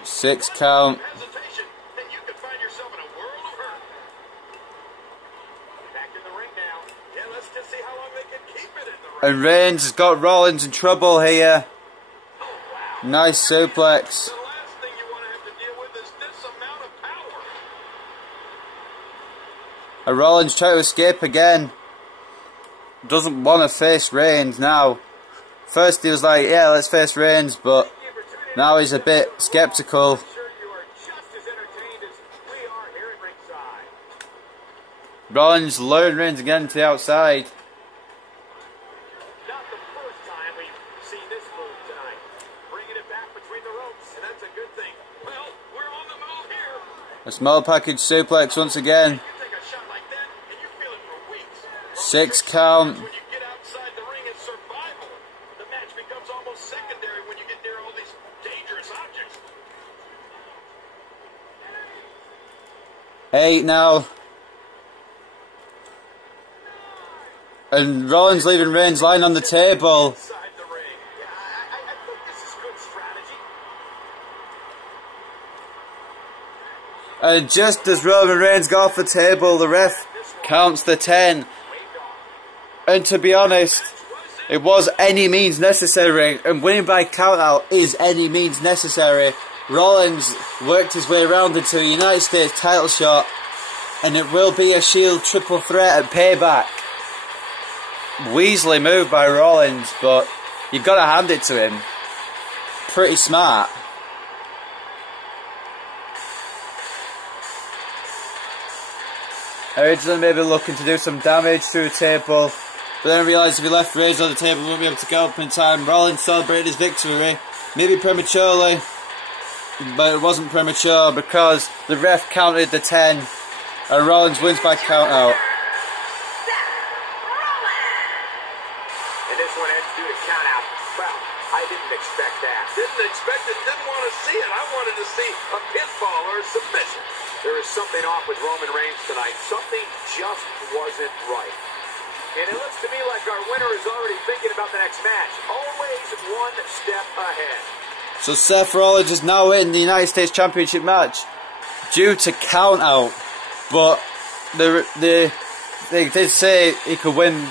6 count. And Reigns has got Rollins in trouble here. Nice suplex. And Rollins trying to escape again. Doesn't want to face Reigns now. First he was like, yeah, let's face Reigns, but now he's a bit skeptical. Rollins luring Reigns again to the outside. Not the first time we've seen this move tonight. Bringing it back between the ropes, and that's a good thing. Well, we're on the move here. A small package suplex once again. You take a shot like that, and you feel it for weeks. 6 count. When you get outside the ring, it's survival. The match becomes almost secondary when you get near all these dangerous objects. 8 now. And Rollins leaving Reigns lying on the table. Inside the ring. Yeah, I think this is good strategy. And just as Roman Reigns got off the table, the ref counts the 10. And to be honest, it was any means necessary. And winning by countout is any means necessary. Rollins worked his way around into a United States title shot. And it will be a Shield triple threat at Payback. Weasley move by Rollins, but you've got to hand it to him. Pretty smart. Originally maybe looking to do some damage through the table, but then realised if he left Reigns on the table he wouldn't be able to get up in time. Rollins celebrated his victory, maybe prematurely, but it wasn't premature because the ref counted the 10 and Rollins wins by count out. And this one ends due to count out. Well, I didn't expect that. Didn't expect it, didn't want to see it. I wanted to see a pinfall or a submission. There is something off with Roman Reigns tonight. Something just wasn't right. And it looks to me like our winner is already thinking about the next match. Always one step ahead. So Seth Rollins is now in the United States Championship match due to count out. But they did say he could win.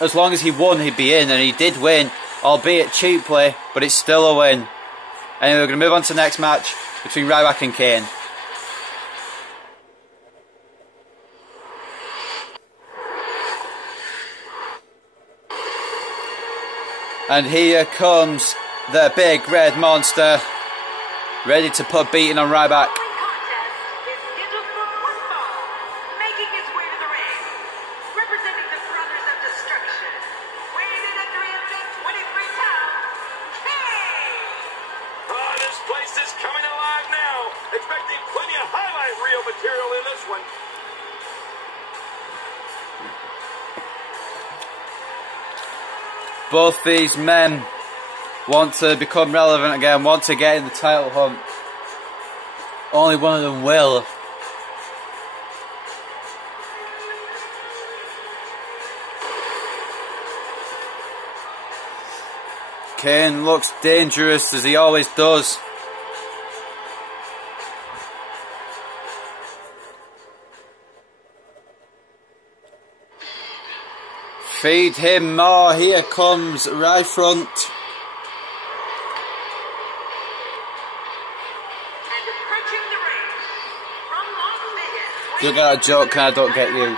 As long as he won, he'd be in. And he did win, albeit cheaply, but it's still a win. Anyway, we're going to move on to the next match between Ryback and Kane. And here comes the big red monster, ready to put a beating on Ryback. Both these men want to become relevant again, want to get in the title hunt. Only one of them will. Kane looks dangerous, as he always does. Feed him more. Here comes right front. You got a joke, and I don't get you. Oh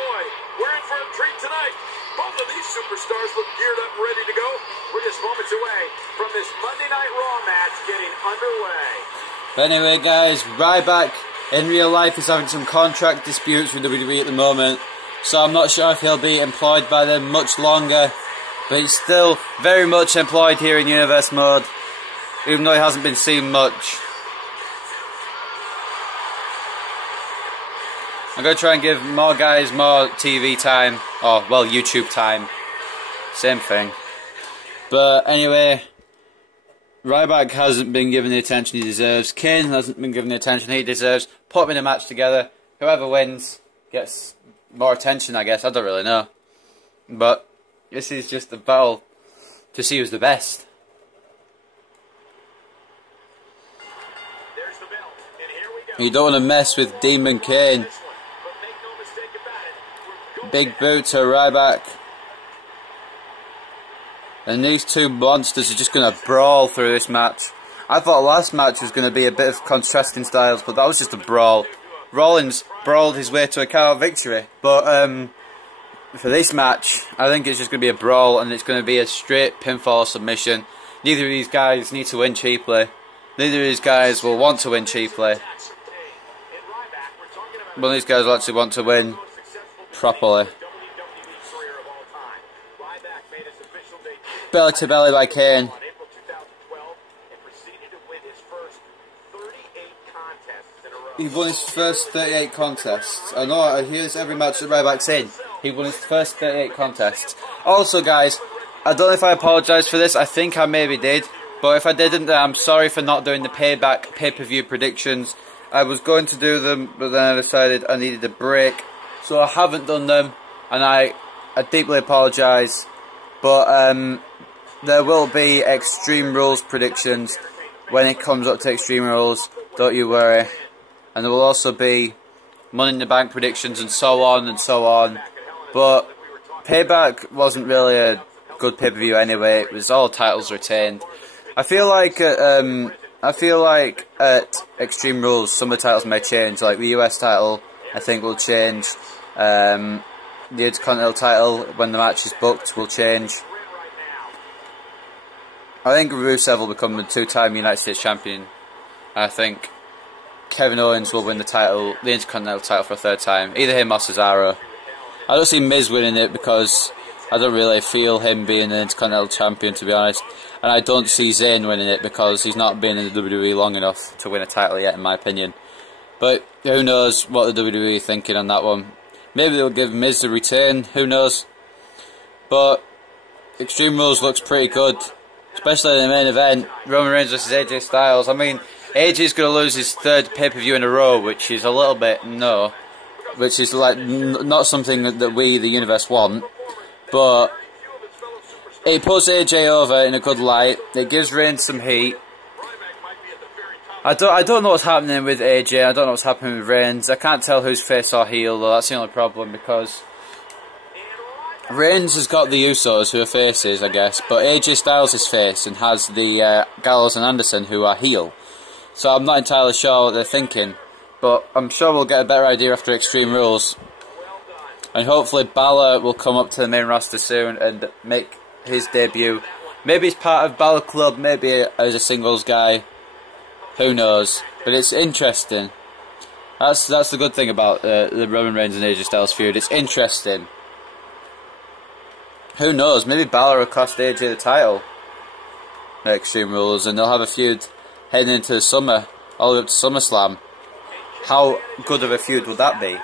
boy, we're in for a treat tonight. Both of these superstars look geared up and ready to go. We're just moments away from this Monday Night Raw match getting underway. But anyway, guys, Ryback in real life is having some contract disputes with WWE at the moment, so I'm not sure if he'll be employed by them much longer, but he's still very much employed here in Universe Mode, even though he hasn't been seen much. I'm going to try and give more guys more TV time, or, well, YouTube time, same thing. But anyway, Ryback hasn't been given the attention he deserves. Kane hasn't been given the attention he deserves. Put them in a match together. Whoever wins gets more attention, I guess. I don't really know. But this is just a battle to see who's the best. There's the bell, and here we go. You don't want to mess with Demon Kane. Big boot to Ryback. And these two monsters are just going to brawl through this match. I thought last match was going to be a bit of contrasting styles, but that was just a brawl. Rollins brawled his way to a count victory. But for this match, I think it's just going to be a brawl, and it's going to be a straight pinfall submission. Neither of these guys need to win cheaply. Neither of these guys will want to win cheaply. One of these guys will actually want to win properly. Belly to belly by Kane. He won his first 38 contests. I know, I hear this every match that Ryback's in. He won his first 38 contests. Also, guys, I don't know if I apologise for this. I think I maybe did. But if I didn't, then I'm sorry for not doing the Payback pay-per-view predictions. I was going to do them, but then I decided I needed a break. So I haven't done them, and I deeply apologise. But there will be Extreme Rules predictions when it comes up to Extreme Rules. Don't you worry. And there will also be Money in the Bank predictions and so on and so on. But Payback wasn't really a good pay-per-view anyway. It was all titles retained. I feel like at Extreme Rules some of the titles may change. Like the US title, I think will change. The Intercontinental title, when the match is booked, will change. I think Rusev will become the two-time United States champion. I think Kevin Owens will win the title, the Intercontinental title, for a third time. Either him or Cesaro. I don't see Miz winning it because I don't really feel him being an Intercontinental champion, to be honest. And I don't see Zayn winning it because he's not been in the WWE long enough to win a title yet, in my opinion. But who knows what the WWE are thinking on that one. Maybe they'll give Miz the retain, who knows. But Extreme Rules looks pretty good, especially in the main event, Roman Reigns versus AJ Styles. I mean, AJ's going to lose his third pay-per-view in a row, which is a little bit, no. which is like not something that we, the universe, want. But it puts AJ over in a good light. It gives Reigns some heat. I don't know what's happening with AJ. I don't know what's happening with Reigns. I can't tell who's face or heel though. That's the only problem, because Reigns has got the Usos, who are faces, I guess, but AJ Styles is face and has the Gallows and Anderson, who are heel. So I'm not entirely sure what they're thinking, but I'm sure we'll get a better idea after Extreme Rules. And hopefully Balor will come up to the main roster soon and make his debut. Maybe he's part of Balor Club, maybe as a singles guy. Who knows? But it's interesting. That's the good thing about the Roman Reigns and AJ Styles feud. It's interesting. Who knows? Maybe Balor will cost AJ the title at Extreme Rules, and they'll have a feud heading into the summer, all the way up to SummerSlam. How good of a feud would that be?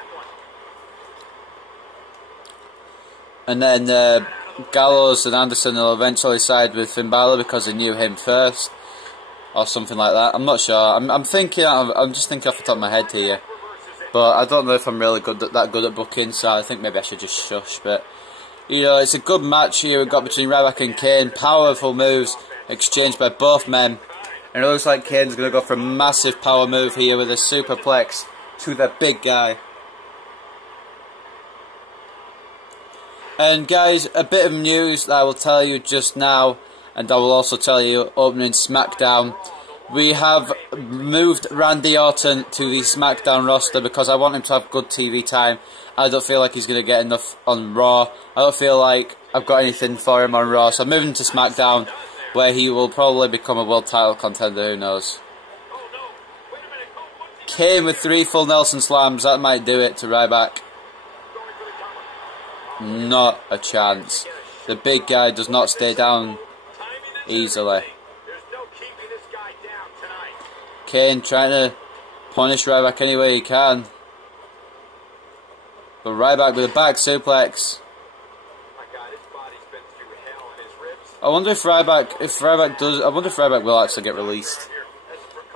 And then Gallows and Anderson will eventually side with Finn Balor because they knew him first, or something like that. I'm not sure. I'm thinking. I'm just thinking off the top of my head here, but I don't know if I'm really that good at booking. So I think maybe I should just shush. But you know, it's a good match here we've got between Ryback and Kane. Powerful moves exchanged by both men, and it looks like Kane's going to go for a massive power move here with a superplex to the big guy. And guys, a bit of news that I will tell you just now, and I will also tell you opening SmackDown. We have moved Randy Orton to the SmackDown roster because I want him to have good TV time. I don't feel like he's going to get enough on Raw. I don't feel like I've got anything for him on Raw. So I'm moving to SmackDown, where he will probably become a world title contender, who knows. Kane with 3 full Nelson slams, that might do it to Ryback. Not a chance. The big guy does not stay down easily. Kane trying to punish Ryback any way he can. But Ryback with a back suplex. I wonder if Ryback will actually get released.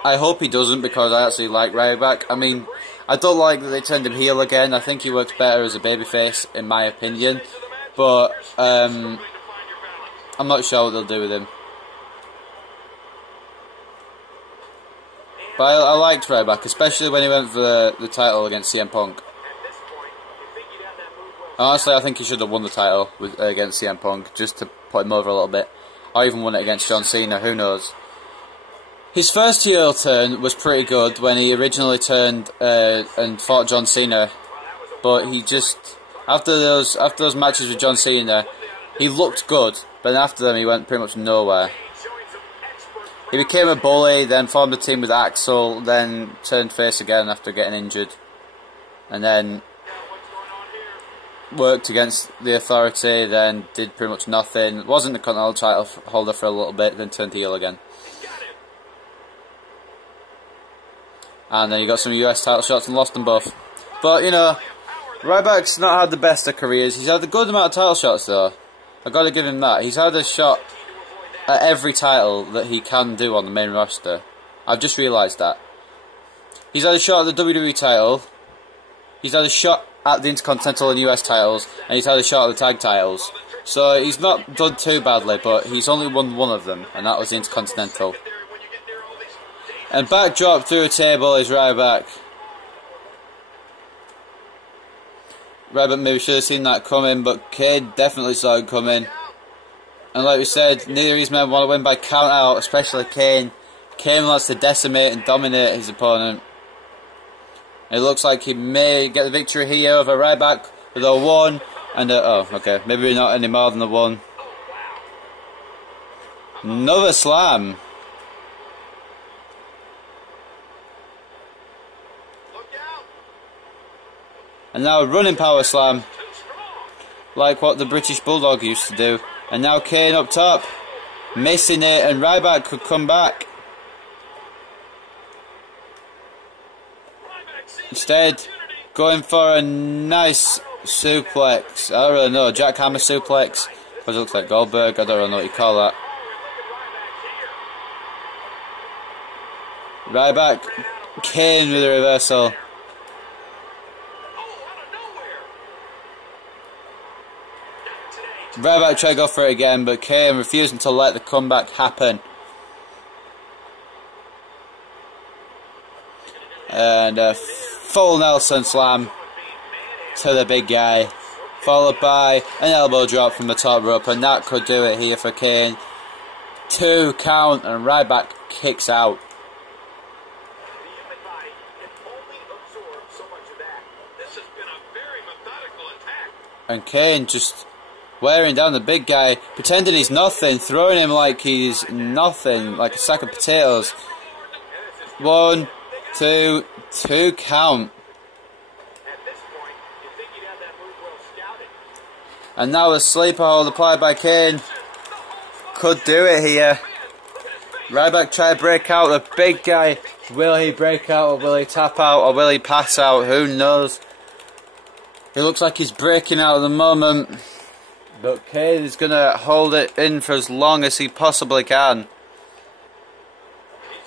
I hope he doesn't, because I actually like Ryback. I mean, I don't like that they turned him heel again. I think he works better as a babyface, in my opinion. But I'm not sure what they'll do with him. But I liked Ryback, especially when he went for the title against CM Punk. Honestly, I think he should have won the title against CM Punk, just to put him over a little bit. Or even won it against John Cena, who knows. His first heel turn was pretty good when he originally turned and fought John Cena. But he just, after those matches with John Cena, he looked good, but after them he went pretty much nowhere. He became a bully, then formed a team with Axel, then turned face again after getting injured. And then worked against the Authority, then did pretty much nothing. Wasn't the Continental title holder for a little bit, then turned heel again. And then he got some US title shots and lost them both. But, you know, Ryback's not had the best of careers. He's had a good amount of title shots, though. I've got to give him that. He's had a shot at every title that he can do on the main roster. I've just realised that. He's had a shot at the WWE title. He's had a shot at the Intercontinental and US titles. And he's had a shot at the tag titles. So he's not done too badly, but he's only won one of them, and that was the Intercontinental. And backdrop through a table is Ryback. Ryback maybe should have seen that coming, but Kane definitely saw it coming. And like we said, neither of these men want to win by count out, especially Kane. Kane wants to decimate and dominate his opponent. It looks like he may get the victory here over Ryback with a 1 and a... oh, okay, maybe not any more than the 1. Another slam. And now a running power slam, like what the British Bulldog used to do. And now Kane up top, missing it, and Ryback could come back. Instead, going for a nice suplex. I don't really know, jackhammer suplex. Because it looks like Goldberg, I don't really know what you call that. Ryback, Kane with a reversal. Ryback tried to go for it again, but Kane refusing to let the comeback happen. And a full Nelson slam to the big guy, followed by an elbow drop from the top rope, and that could do it here for Kane. 2 count, and Ryback kicks out. And Kane just wearing down the big guy, pretending he's nothing, throwing him like he's nothing, like a sack of potatoes. 1, 2, 2 count. And now a sleeper hold applied by Kane. Could do it here. Ryback try to break out. The big guy, will he break out, or will he tap out, or will he pass out? Who knows? It looks like he's breaking out at the moment. But Kane is going to hold it in for as long as he possibly can. These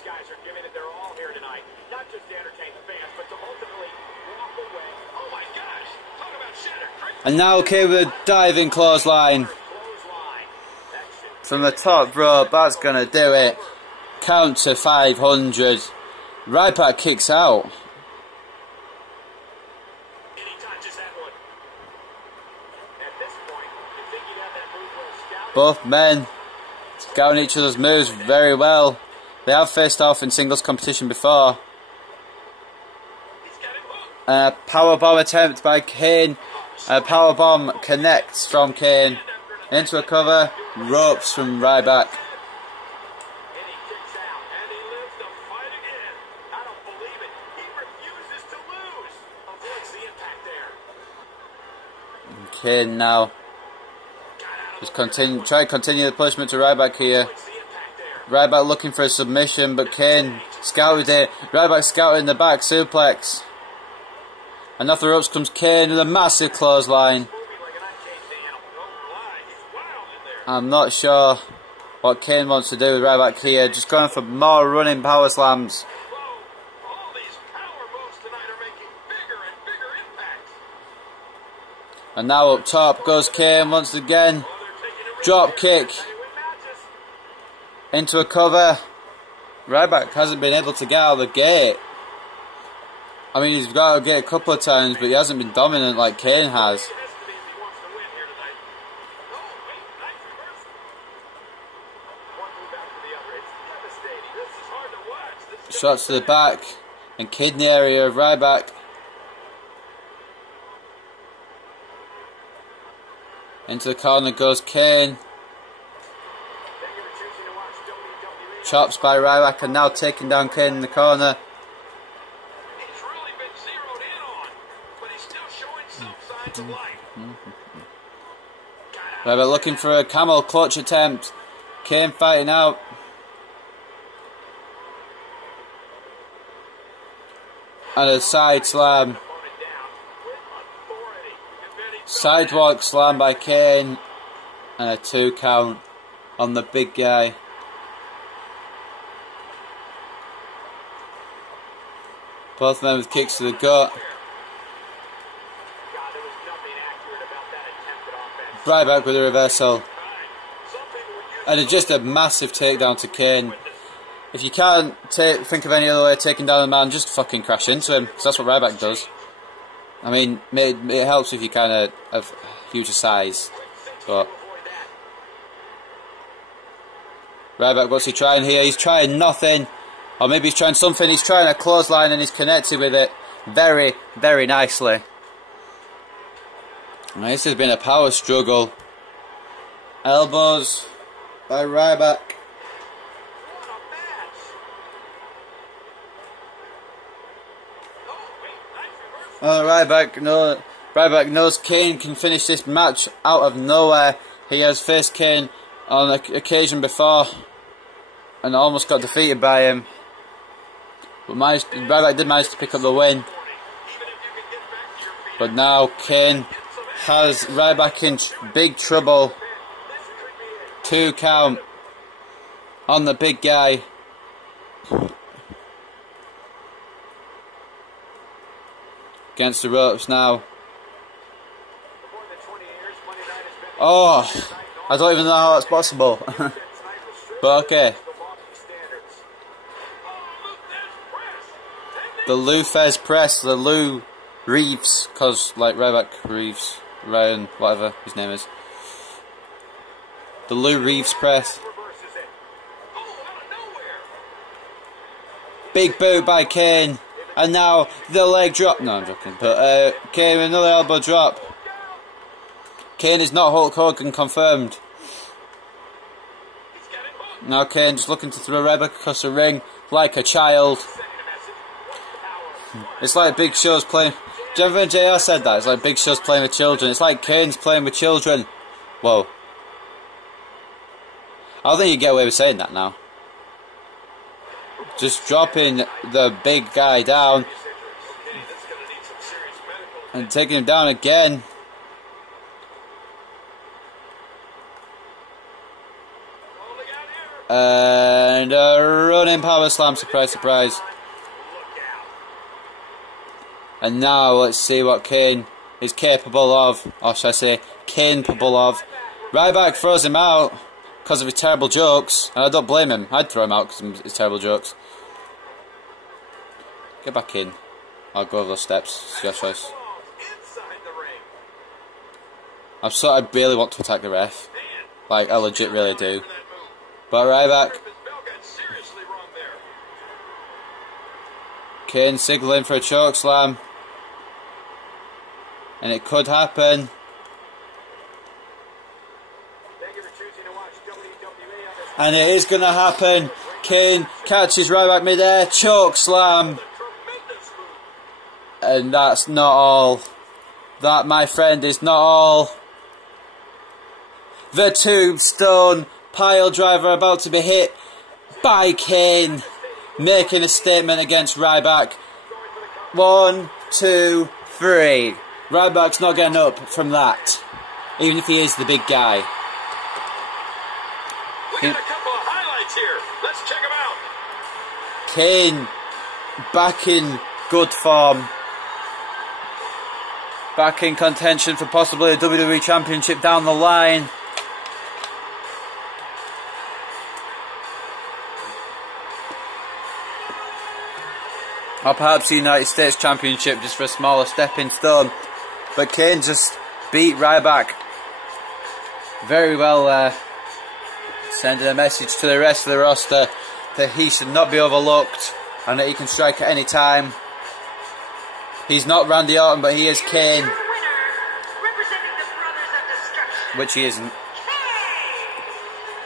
guys are giving it their all here tonight. Not just to entertain the fans, but to ultimately walk away. Oh my gosh! Talk about shatter. And now Kane with a diving clothesline. From the top rope, that's going to do it. Count to 500. Ryback kicks out. Both men scouting each other's moves very well. They have faced off in singles competition before. A powerbomb attempt by Kane. A powerbomb connects from Kane. Into a cover. Ropes from Ryback. Kane now just try to continue the punishment to Ryback here. Ryback looking for a submission, but Kane scouted it. Ryback scouted in the back suplex. And off the ropes comes Kane with a massive clothesline. I'm not sure what Kane wants to do with Ryback here. Just going for more running power slams. And now up top goes Kane once again. Drop kick into a cover. Ryback hasn't been able to get out of the gate. I mean, he's got out of the gate a couple of times, but he hasn't been dominant like Kane has. Shots to the back and kidney area of Ryback. Into the corner goes Kane. Chops by Ryback, and now taking down Kane in the corner. Ryback looking for a camel clutch attempt. Kane fighting out. And a side slam. Sidewalk slam by Kane. And a 2 count on the big guy. Both men with kicks to the gut. Ryback with a reversal. And just a massive takedown to Kane. If you can't think of any other way of taking down a man, just fucking crash into him. Because that's what Ryback does. I mean, it helps if you kind of have huge size. But Ryback, what's he trying here? He's trying nothing. Or maybe he's trying something. He's trying a clothesline and he's connected with it very, very nicely. Now, this has been a power struggle. Elbows by Ryback. Oh, Ryback knows Kane can finish this match out of nowhere. He has faced Kane on occasion before and almost got defeated by him. But Ryback did manage to pick up the win. But now Kane has Ryback in big trouble. 2 count on the big guy. Against the ropes now. Oh, I don't even know how that's possible. But okay. The Lou Fez press, the Lou Reeves, cause like Ryback Reeves, Ryan, whatever his name is. The Lou Reeves press. Big boot by Kane, and now the leg drop. No, I'm joking. But Kane with another elbow drop. Kane is not Hulk Hogan confirmed. Now Kane just looking to throw Ryback across the ring like a child. It's like Big Show's playing. Do you remember JR said that? It's like Big Show's playing with children. It's like Kane's playing with children. Whoa. I don't think you get away with saying that now. Just dropping the big guy down. And taking him down again. And a running power slam, surprise, surprise. And now let's see what Kane is capable of, or should I say, capable of. Ryback throws him out because of his terrible jokes, and I don't blame him. I'd throw him out because of his terrible jokes. Get back in. I'll go over those steps. It's your choice. I really want to attack the ref. Like, I legit really do. But Ryback. Kane signaling for a choke slam. And it could happen. And it is going to happen. Kane catches Ryback mid-air. Choke slam. And that's not all. That, my friend, is not all. The tombstone pile driver about to be hit by Kane, making a statement against Ryback. 1, 2, 3. Ryback's not getting up from that, even if he is the big guy. We got a couple of highlights here. Let's check them out. Kane back in good form. Back in contention for possibly a WWE Championship down the line. Or perhaps the United States Championship just for a smaller stepping stone. But Kane just beat Ryback very well there. Sending a message to the rest of the roster that he should not be overlooked and that he can strike at any time. He's not Randy Orton, but he is Kane. Which he isn't.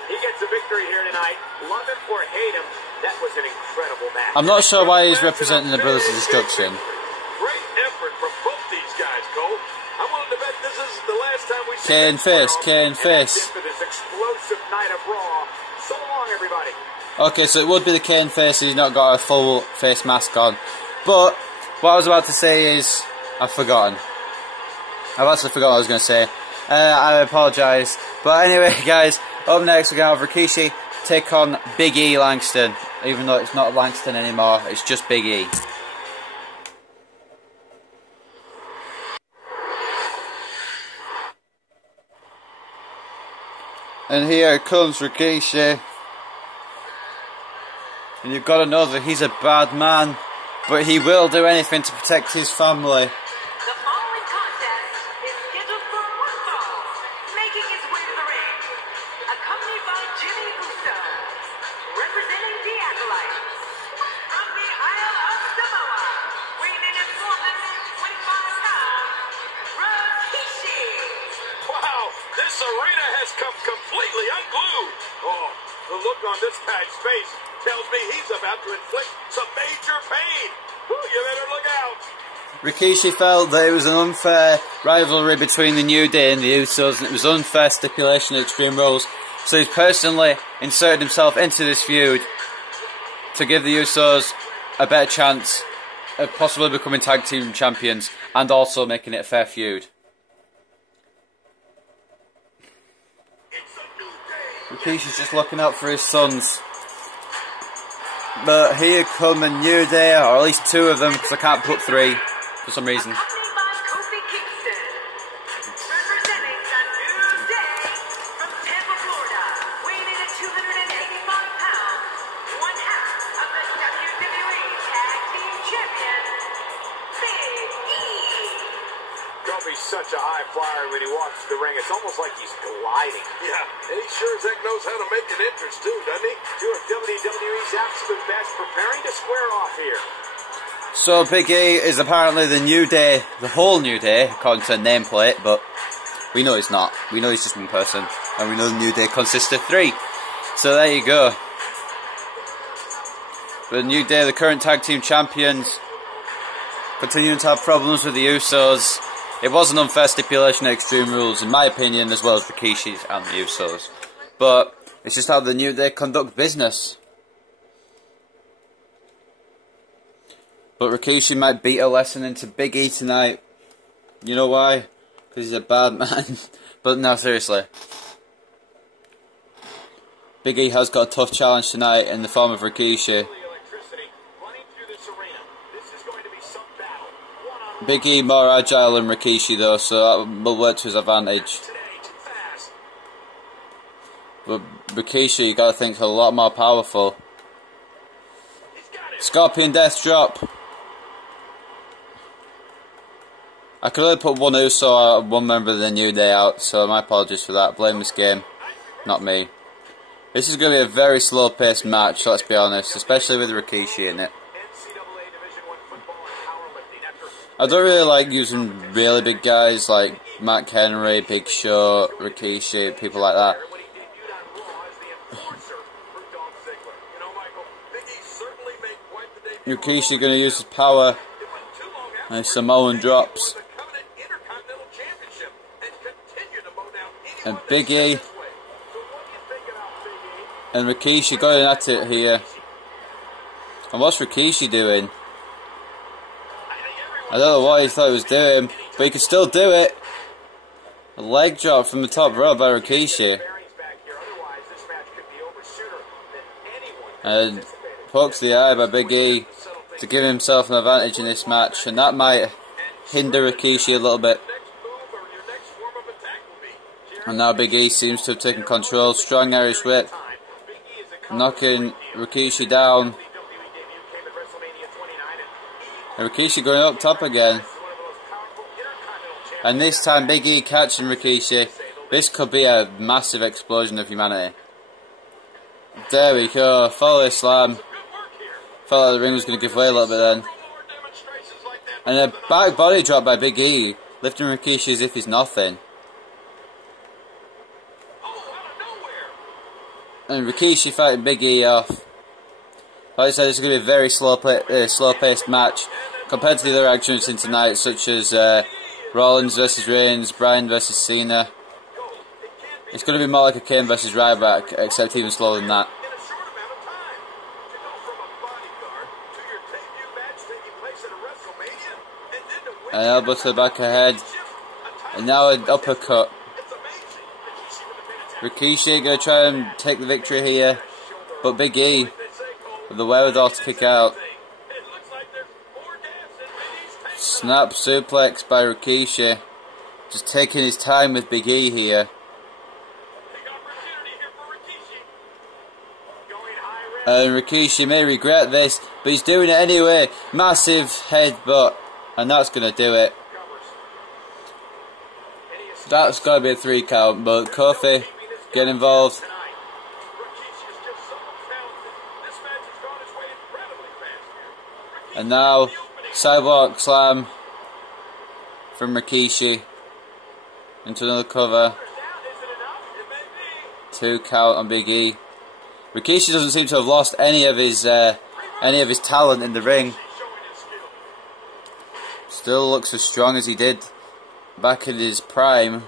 He gets a victory here tonight. Love him or hate him, that was an incredible match. I'm not sure why he's representing the Brothers of Destruction. Great effort from both these guys, Cole. I'm willing to bet this is the last time we see Kane face, Kane face. for this explosive night of Raw. So long, everybody. Okay, so it would be the Kane face. He's not got a full face mask on. But what I was about to say is I've forgotten. I've actually forgotten what I was going to say. I apologise. But anyway, guys, up next we're going to have Rikishi take on Big E Langston. Even though it's not Langston anymore, it's just Big E. And here comes Rikishi. And you've got to know that he's a bad man, but he will do anything to protect his family. The following contest is scheduled for one fall, making his way to the ring, accompanied by Jimmy Uso, representing the Acolytes, from the Isle of Samoa, weighing in at 425 pounds, Rikishi. Wow, this arena has come completely unglued. Oh, the look on this guy's face tells me he's about to inflict some major pain. Whew, you better look out. Rikishi felt that it was an unfair rivalry between the New Day and the Usos, and it was unfair stipulation at Extreme Rules. So he's personally inserted himself into this feud to give the Usos a better chance of possibly becoming tag team champions and also making it a fair feud. Rikishi's just looking out for his sons. But here come a New Day, or at least two of them, because I can't put three for some reason. Accompanied by Kofi Kingston, representing the New Day. be such a high flyer when he walks the ring. It's almost like he's gliding. Yeah, and he sure as heck knows how to make an entrance too, doesn't he? Two of WWE's absolute best preparing to square off here. So Big E is apparently the New Day, the whole New Day, according to the nameplate, but we know he's not. We know he's just one person, and we know the New Day consists of 3. So there you go. The New Day, the current tag team champions, continuing to have problems with the Usos. It was an unfair stipulation at Extreme Rules, in my opinion, as well as Rikishi's and the Usos. But it's just how the New Day conduct business. But Rikishi might beat a lesson into Big E tonight. You know why? Because he's a bad man. But no, seriously. Big E has got a tough challenge tonight in the form of Rikishi. Big E more agile than Rikishi though, so that will work to his advantage. But Rikishi, you gotta think, a lot more powerful. Scorpion Death Drop. I could only put one Uso, one member of the New Day out, so my apologies for that. Blame this game, not me. This is going to be a very slow-paced match, let's be honest, especially with Rikishi in it. I don't really like using really big guys like Mark Henry, Big Show, Rikishi, people like that. Rikishi going to use his power and Samoan drops. And Big E and Rikishi going at it here. And what's Rikishi doing? I don't know what he thought he was doing, but he could still do it. A leg drop from the top rope by Rikishi. And pokes the eye by Big E to give himself an advantage in this match, and that might hinder Rikishi a little bit. And now Big E seems to have taken control. Strong Irish whip, knocking Rikishi down. And Rikishi going up top again. And this time Big E catching Rikishi. This could be a massive explosion of humanity. There we go. Follow slam. Felt like the ring was going to give way a little bit then. And a back body drop by Big E, lifting Rikishi as if he's nothing. And Rikishi fighting Big E off. Like I said, it's going to be a very slow-paced match compared to the other actions in tonight, such as Rollins versus Reigns, Bryan versus Cena. It's going to be more like a Kane versus Ryback, except even slower than that. An elbow to the back of the head, and now an uppercut. Rikishi going to try and take the victory here, but Big E with the wherewithal to kick out. Snap suplex by Rikishi, just taking his time with Big E here. And Rikishi may regret this, but he's doing it anyway. Massive headbutt, and that's going to do it. That's got to be a 3 count, but Kofi get involved. And now, sidewalk slam from Rikishi into another cover. 2 count on Big E. Rikishi doesn't seem to have lost any of his talent in the ring. Still looks as strong as he did back in his prime.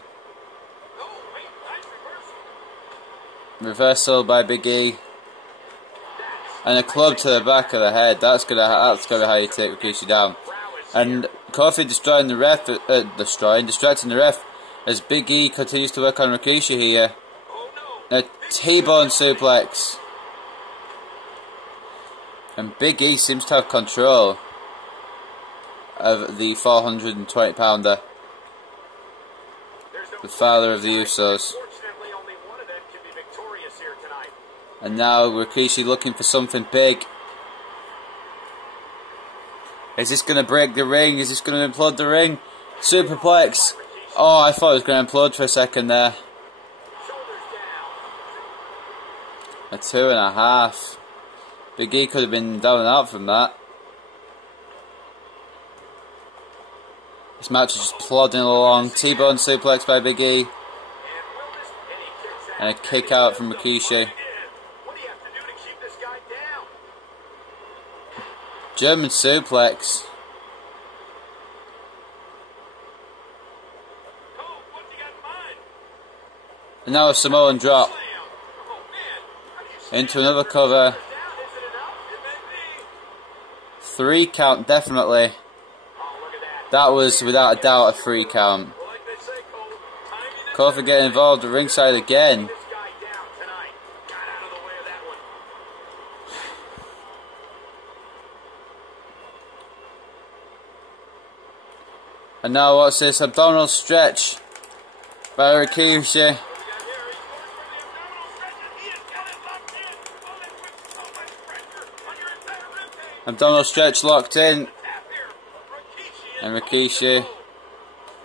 Reversal by Big E. And a club to the back of the head. That's gonna be how you take Rikishi down. And Kofi destroying the ref, distracting the ref as Big E continues to work on Rikishi here. A T-bone suplex. And Big E seems to have control of the 420-pounder. The father of the Usos. And now Rikishi looking for something big. Is this going to break the ring? Is this going to implode the ring? Superplex. Oh, I thought it was going to implode for a second there. A 2.5. Big E could have been down and out from that. This match is just plodding along. T-bone suplex by Big E. And a kick out from Rikishi. German suplex. And now a Samoan drop. Into another cover. 3 count, definitely. That was without a doubt a 3 count. Kofi getting involved at ringside again. And now what's this? Abdominal stretch by Rikishi. Abdominal stretch locked in. And Rikishi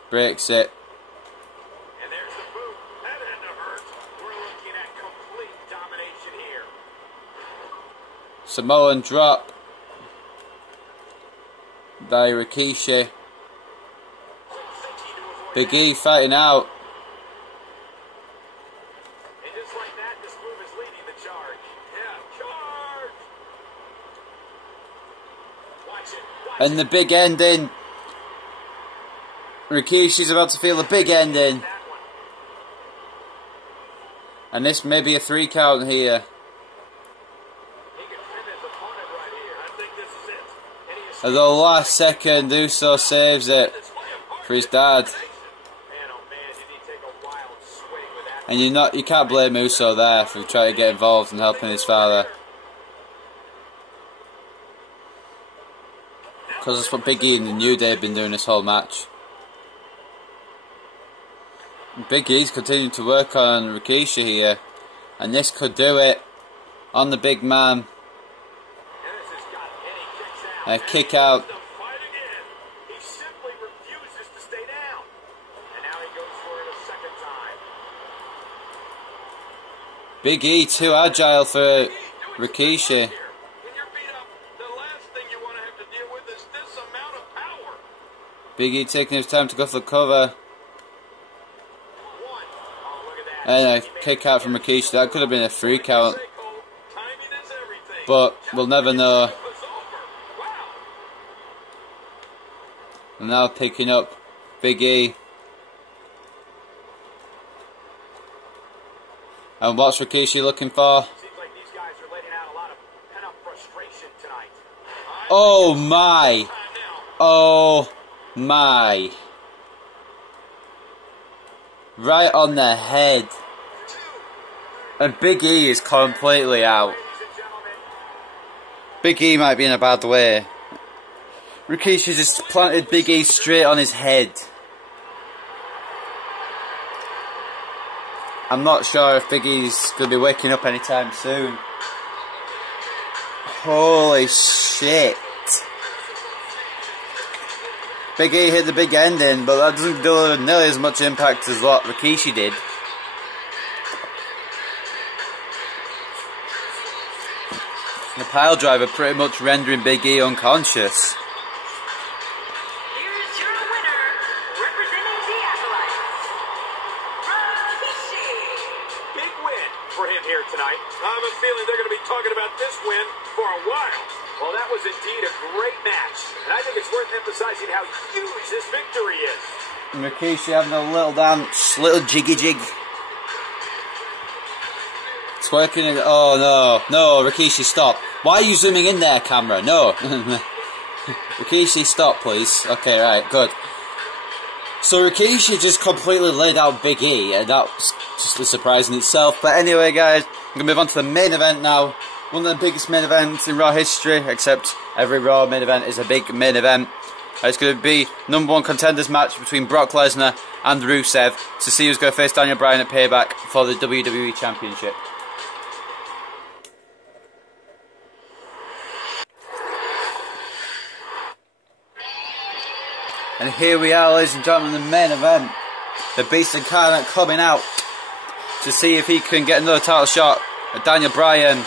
breaks it. And there's the boot. That had to hurt. We're looking at complete domination here. Samoan drop by Rikishi. Big E fighting out. And just like that, this move is leading the charge. Yeah, charge! Watch it. And the big ending. Rikishi's about to feel a big ending. And this may be a 3 count here. At the last second, Uso saves it for his dad. And you can't blame Uso there for trying to get involved and helping his father. Because that's what Big E and the New Day have been doing this whole match. Big E's continuing to work on Rikishi here. And this could do it on the big man. A kick out. Big E too agile for Rikishi. Big E taking his time to go for the cover. And a kick out from Rikishi. That could have been a 3 count. But we'll never know. And now picking up Big E. And what's Rikishi looking for? Oh my! Oh my! Right on the head. And Big E is completely out. Big E might be in a bad way. Rikishi just planted Big E straight on his head. I'm not sure if Big E's going to be waking up anytime soon. Holy shit. Big E hit the big ending, but that doesn't do nearly as much impact as what Rikishi did. The pile driver pretty much rendering Big E unconscious. Here's your winner, representing the Acolytes, Rikishi. Big win for him here tonight. I have a feeling they're going to be talking about this win for a while. Well, that was indeed a great match. And I think it's worth emphasizing how huge this victory is. And Rikishi having a little dance, little jiggy jig. Twerking it. Oh no, no, Rikishi, stop. Why are you zooming in there, camera? No. Rikishi, stop, please. Okay, right, good. So Rikishi just completely laid out Big E, and that's just a surprise in itself. But anyway, guys, I'm going to move on to the main event now. One of the biggest main events in Raw history, except every Raw main event is a big main event. It's going to be #1 contenders match between Brock Lesnar and Rusev to see who's going to face Daniel Bryan at Payback for the WWE Championship. And here we are, ladies and gentlemen, the main event. The Beast Incarnate coming out to see if he can get another title shot at Daniel Bryan.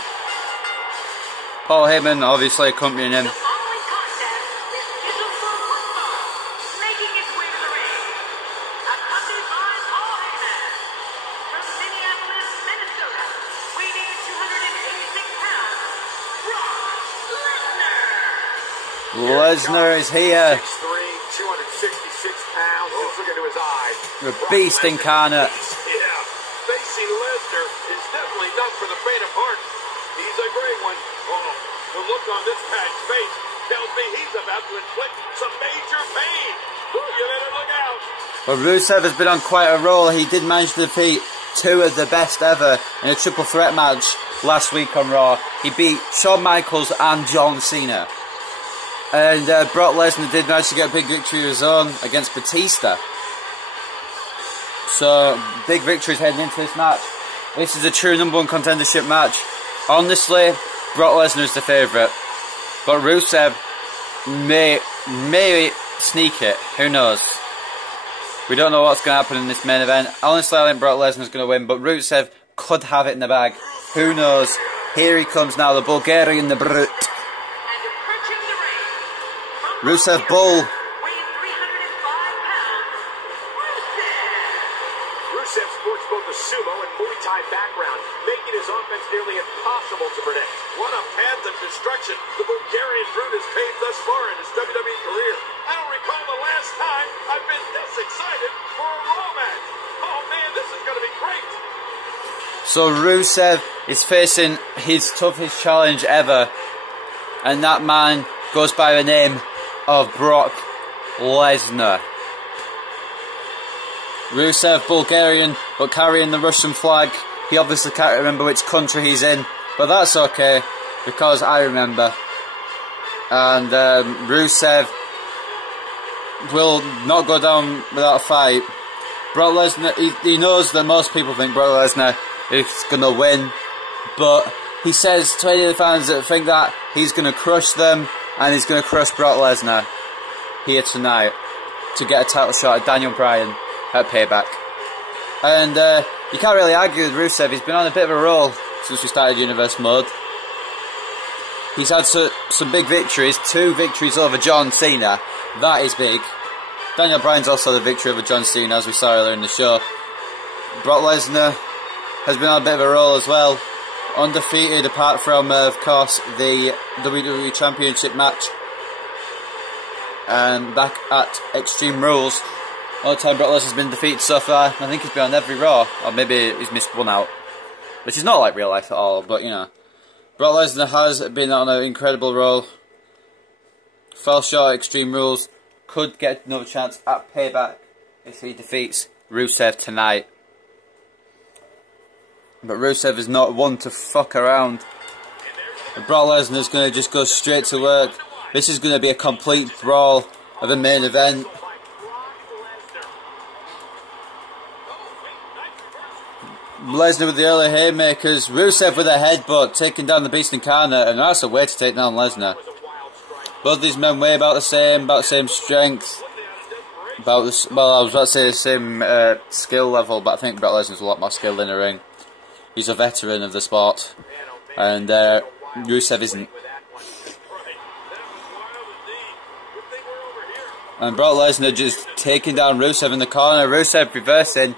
Paul Heyman obviously accompanying him. The following contest is scheduled for one fall, making its way to the ring. Accompanied by Paul Heyman. From Minneapolis, Minnesota, weighing 286 pounds, Brock Lesnar. Lesnar is here. 6'3", 266 pounds. Just look into his eyes. The Beast Incarnate. Yeah, facing Lesnar is definitely not for the faint of heart. He's a great one. Oh, the look on this guy's face tells me he's about to inflict some major pain. You better look out. Well, Rusev has been on quite a roll. He did manage to defeat two of the best ever in a triple threat match last week on Raw. He beat Shawn Michaels and John Cena. And Brock Lesnar did manage to get a big victory of his own against Batista. So, big victories heading into this match. This is a true #1 contendership match. Honestly, Brock Lesnar is the favourite. But Rusev may sneak it. Who knows? We don't know what's going to happen in this main event. Honestly, I think Brock Lesnar is going to win. But Rusev could have it in the bag. Who knows? Here he comes now, the Bulgarian, the Brute. Rusev Bull. Rusev sports both a sumo and Muay Thai background, making his offense nearly impossible to predict. What a path of destruction the Bulgarian Brute has paved thus far in his WWE career. I don't recall the last time I've been this excited for a Raw match. Oh man, this is going to be great. So Rusev is facing his toughest challenge ever, and that man goes by the name of Brock Lesnar. Rusev, Bulgarian, but carrying the Russian flag. He obviously can't remember which country he's in, but that's okay, because I remember. And Rusev will not go down without a fight. Brock Lesnar, he knows that most people think Brock Lesnar is going to win, but he says to any of the fans that think that he's going to crush them, and he's going to crush Brock Lesnar here tonight to get a title shot at Daniel Bryan at Payback. And you can't really argue with Rusev. He's been on a bit of a roll since we started Universe Mode. He's had some big victories. 2 victories over John Cena. That is big. Daniel Bryan's also the victory over John Cena, as we saw earlier in the show. Brock Lesnar has been on a bit of a roll as well. Undefeated, apart from, of course, the WWE Championship match. And back at Extreme Rules. All the time Brock Lesnar's been defeated so far. I think he's been on every Raw. Or maybe he's missed one out. Which is not like real life at all, but you know. Brock Lesnar has been on an incredible roll. Fell short at Extreme Rules. Could get another chance at Payback if he defeats Rusev tonight. But Rusev is not one to fuck around. And Brock Lesnar is going to just go straight to work. This is going to be a complete brawl of the main event. Lesnar with the early haymakers. Rusev with a headbutt, taking down the Beast Incarnate, and that's a way to take down Lesnar. Both these men weigh about the same strength. Well, I was about to say the same skill level, but I think Brock Lesnar's a lot more skilled in the ring. He's a veteran of the sport, and Rusev isn't. And Brock Lesnar just taking down Rusev in the corner. Rusev reversing.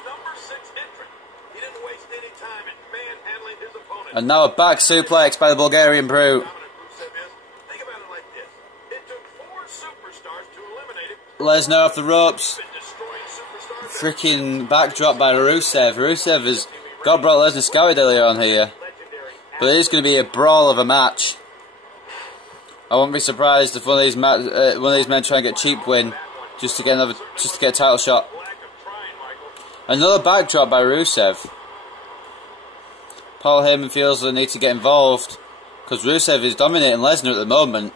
And now a back suplex by the Bulgarian Brute. Lesnar off the ropes. Freaking backdrop by Rusev. Rusev has got Brock Lesnar scouted earlier on here. But it is going to be a brawl of a match. I won't be surprised if one of these men try and get a cheap win just to get a title shot. Another backdrop by Rusev. Paul Heyman feels the need to get involved because Rusev is dominating Lesnar at the moment,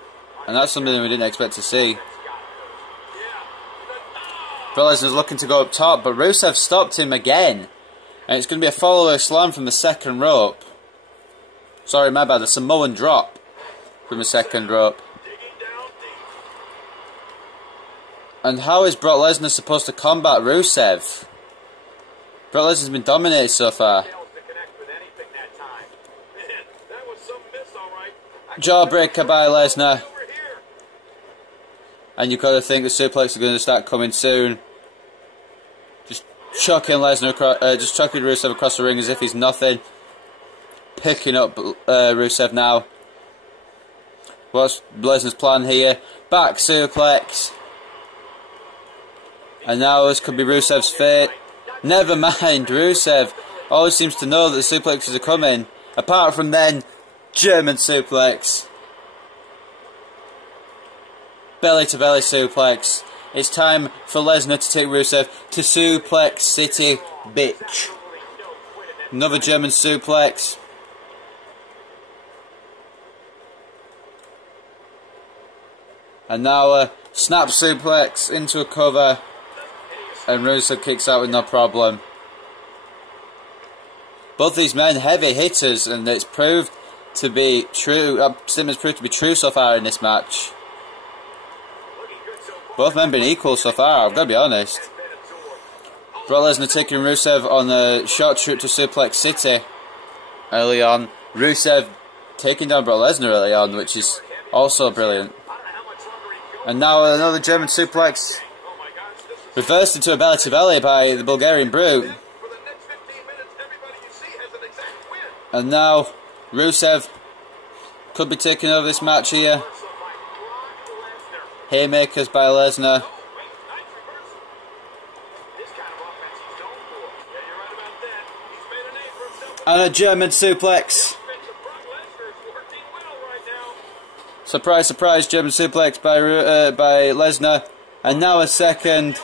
and that's something we didn't expect to see. Brock Lesnar's looking to go up top, but Rusev stopped him again, and it's going to be a follower slam from the second rope. Sorry, my bad, a Samoan drop from the second rope. And how is Brock Lesnar supposed to combat Rusev? Brock Lesnar's been dominated so far. Jawbreaker by Lesnar. And you've got to think the suplex are going to start coming soon. Just chucking Lesnar across, just chucking Rusev across the ring as if he's nothing. Picking up Rusev now. What's Lesnar's plan here? Back suplex. And now this could be Rusev's fate. Never mind, Rusev always seems to know that the suplexes are coming. Apart from then, German suplex. Belly to belly suplex. It's time for Lesnar to take Rusev to Suplex City, bitch. Another German suplex. And now a snap suplex into a cover. And Rusev kicks out with no problem. Both these men heavy hitters, and it's proved to be true. Statement's proved to be true so far in this match. Both men been equal so far, I've got to be honest. Brock Lesnar taking Rusev on a short trip to Suplex City early on. Rusev taking down Brock Lesnar early on, which is also brilliant. And now another German suplex. Reversed into a belly to belly by the Bulgarian Brute. And now Rusev could be taking over this match here. Haymakers by Lesnar. And a German suplex. Surprise, surprise, German suplex by Lesnar. And now a second.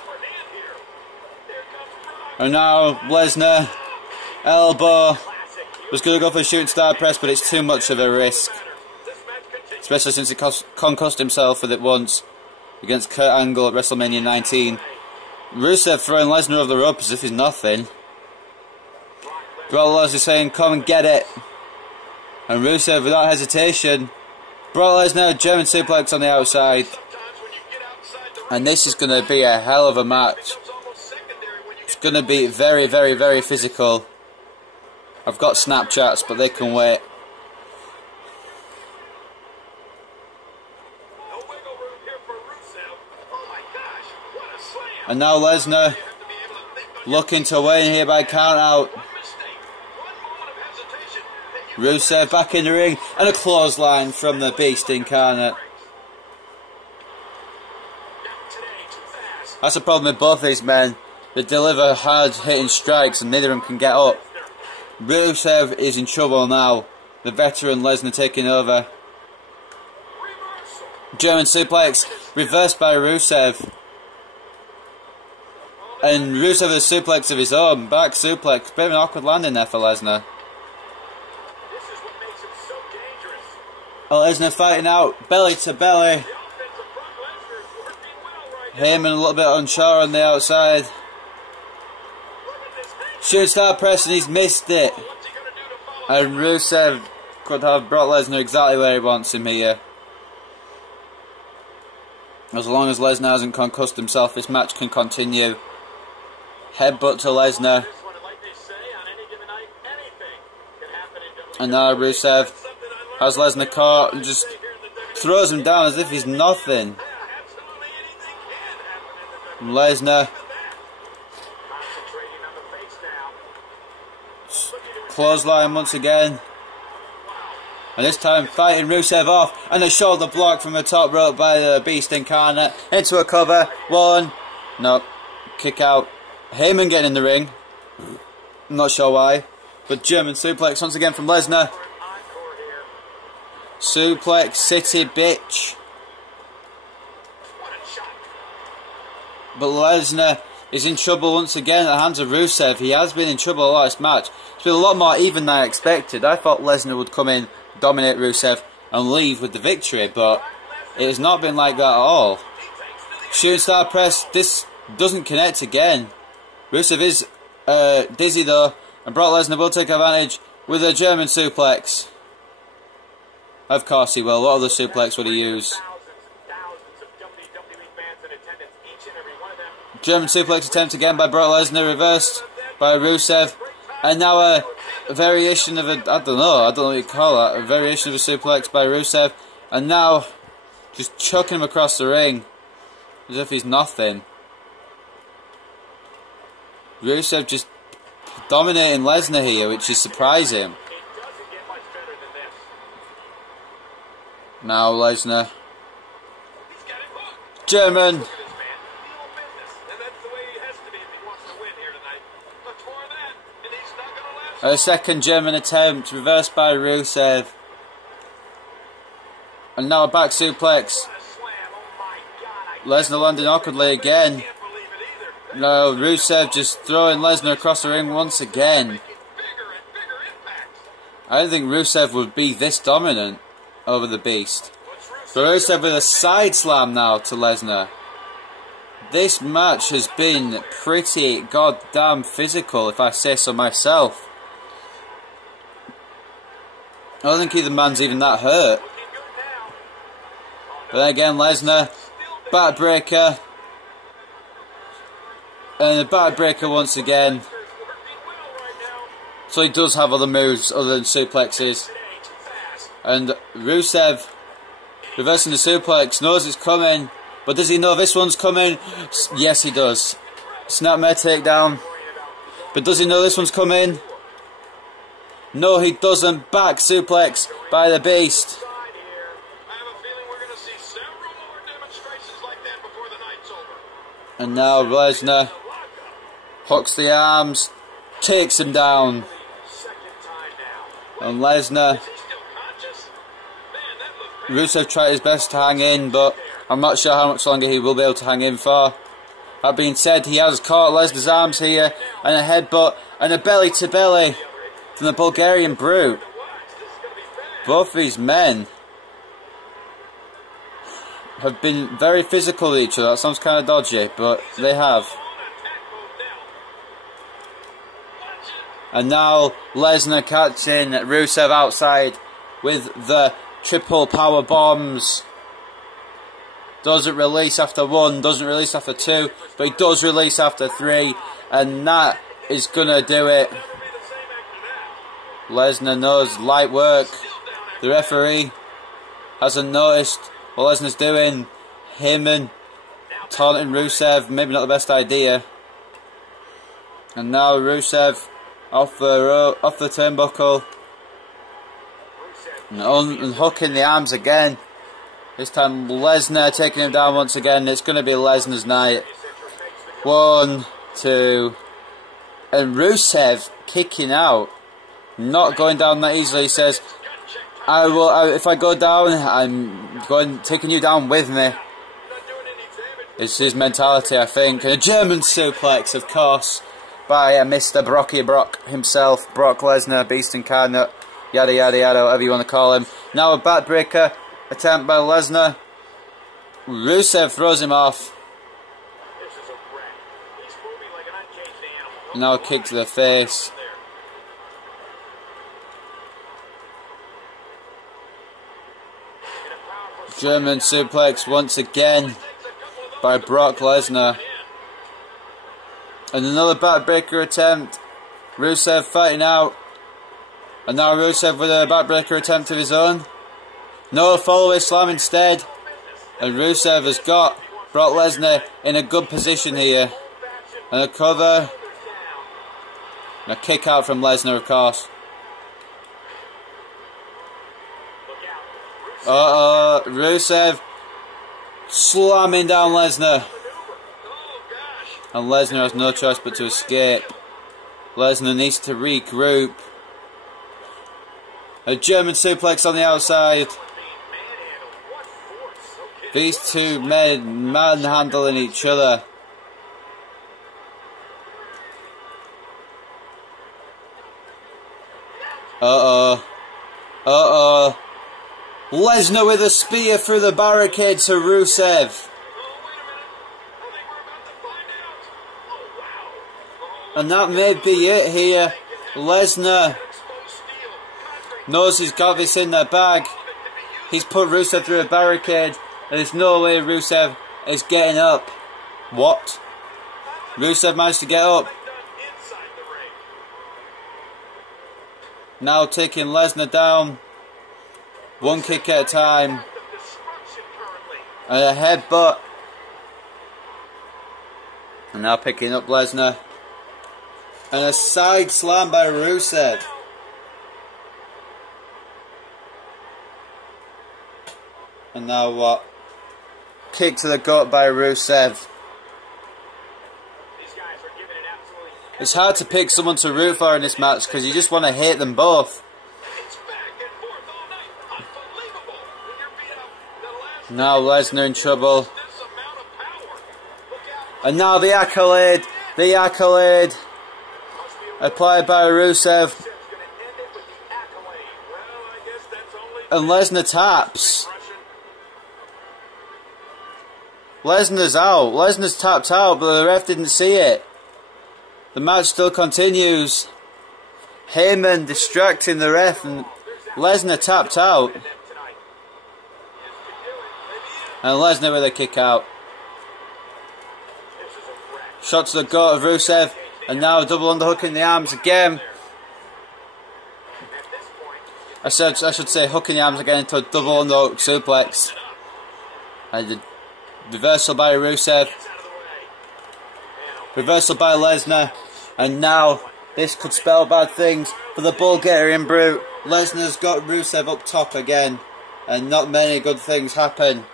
And now Lesnar. Elbow. Was going to go for a shooting star press, but it's too much of a risk. Especially since he concussed himself with it once against Kurt Angle at WrestleMania 19. Rusev throwing Lesnar over the rope as if he's nothing. Brock Lesnar saying, come and get it. And Rusev without hesitation. Brock Lesnar, German suplex on the outside. And this is going to be a hell of a match. It's going to be very, very, very physical. I've got Snapchats, but they can wait. And now Lesnar looking to win here by count out. Rusev back in the ring and a clothesline from the Beast Incarnate. That's the problem with both these men. They deliver hard hitting strikes and neither of them can get up. Rusev is in trouble now. The veteran Lesnar taking over. German suplex reversed by Rusev. And Rusev has a suplex of his own. Back suplex. Bit of an awkward landing there for Lesnar. Lesnar fighting out. Belly to belly. Heyman a little bit unsure on the outside. Shooting star press and he's missed it. And Rusev could have Brock Lesnar exactly where he wants him here. As long as Lesnar hasn't concussed himself, this match can continue. Headbutt to Lesnar. And now Rusev has Lesnar caught and just throws him down as if he's nothing. Lesnar. Clothesline once again. And this time fighting Rusev off. And a shoulder block from the top rope by the Beast Incarnate. Into a cover. One. No. Kick out. Heyman getting in the ring. I'm not sure why. But German suplex once again from Lesnar. Suplex City, bitch. But Lesnar is in trouble once again at the hands of Rusev. He has been in trouble a lot this match. It's been a lot more even than I expected. I thought Lesnar would come in, dominate Rusev and leave with the victory, but it has not been like that at all. Shooting star press, this doesn't connect again. Rusev is dizzy though, and Brock Lesnar will take advantage with a German suplex. Of course he will. What other suplex would he use? German suplex attempt again by Brock Lesnar, reversed by Rusev. And now a variation of a, I don't know what you call that, a variation of a suplex by Rusev. And now, just chucking him across the ring, as if he's nothing. Rusev just dominating Lesnar here, which is surprising. Now Lesnar. German. A second German attempt, reversed by Rusev. And now a back suplex. Lesnar landing awkwardly again. No, Rusev just throwing Lesnar across the ring once again. I don't think Rusev would be this dominant over the Beast. But Rusev with a side slam now to Lesnar. This match has been pretty goddamn physical, if I say so myself. I don't think either man's even that hurt. But then again, Lesnar, backbreaker. And a backbreaker once again. So he does have other moves other than suplexes. And Rusev, reversing the suplex, knows it's coming. But does he know this one's coming? Yes, he does. Snapmare takedown. But does he know this one's coming? No, he doesn't. Back suplex by the Beast. And now Lesnar hooks the arms, takes him down. And Lesnar, Rusev tried his best to hang in, but I'm not sure how much longer he will be able to hang in for. That being said, he has caught Lesnar's arms here, and a headbutt, and a belly to belly from the Bulgarian Brute. Both these men have been very physical with each other. That sounds kind of dodgy, but they have. And now Lesnar catching Rusev outside with the triple power bombs. Doesn't release after one, doesn't release after two, but he does release after three, and that is gonna do it. Lesnar knows light work. The referee hasn't noticed what Lesnar's doing. Him and taunting Rusev, maybe not the best idea. And now Rusev off the turnbuckle, and hooking the arms again. This time Lesnar taking him down once again. It's going to be Lesnar's night. 1, 2, and Rusev kicking out, not going down that easily. He says, "I will. If I go down, I'm taking you down with me." It's his mentality, I think. And a German suplex, of course, by Mr. Brocky Brock himself, Brock Lesnar, Beast Incarnate, yada yada yada, whatever you want to call him. Now a backbreaker attempt by Lesnar. Rusev throws him off. Now a kick to the face. German suplex once again by Brock Lesnar. And another backbreaker attempt. Rusev fighting out. And now Rusev with a backbreaker attempt of his own. No, follow-away slam instead. And Rusev has got Brock Lesnar in a good position here. And a cover. And a kick out from Lesnar, of course. Rusev slamming down Lesnar. And Lesnar has no choice but to escape. Lesnar needs to regroup. A German suplex on the outside. These two men manhandling each other. Lesnar with a spear through the barricade to Rusev. And that may be it here. Lesnar knows he's got this in the bag. He's put Rusev through a barricade. There's no way Rusev is getting up. What? Rusev managed to get up. Now taking Lesnar down. One kick at a time. And a headbutt. And now picking up Lesnar. And a side slam by Rusev. And now what? Kick to the gut by Rusev. It's hard to pick someone to root for in this match because you just want to hate them both. Now Lesnar in trouble. And now the accolade. The accolade. Applied by Rusev. And Lesnar taps. Lesnar's out. Lesnar's tapped out, but the ref didn't see it. The match still continues. Heyman distracting the ref, and Lesnar tapped out. And Lesnar with a kick out. Shot to the gut of Rusev, and now a double underhook in the arms again. I should say hook in the arms again into a double underhook suplex. And the reversal by Rusev. Reversal by Lesnar. And now this could spell bad things for the Bulgarian Brute. Lesnar's got Rusev up top again. And not many good things happen.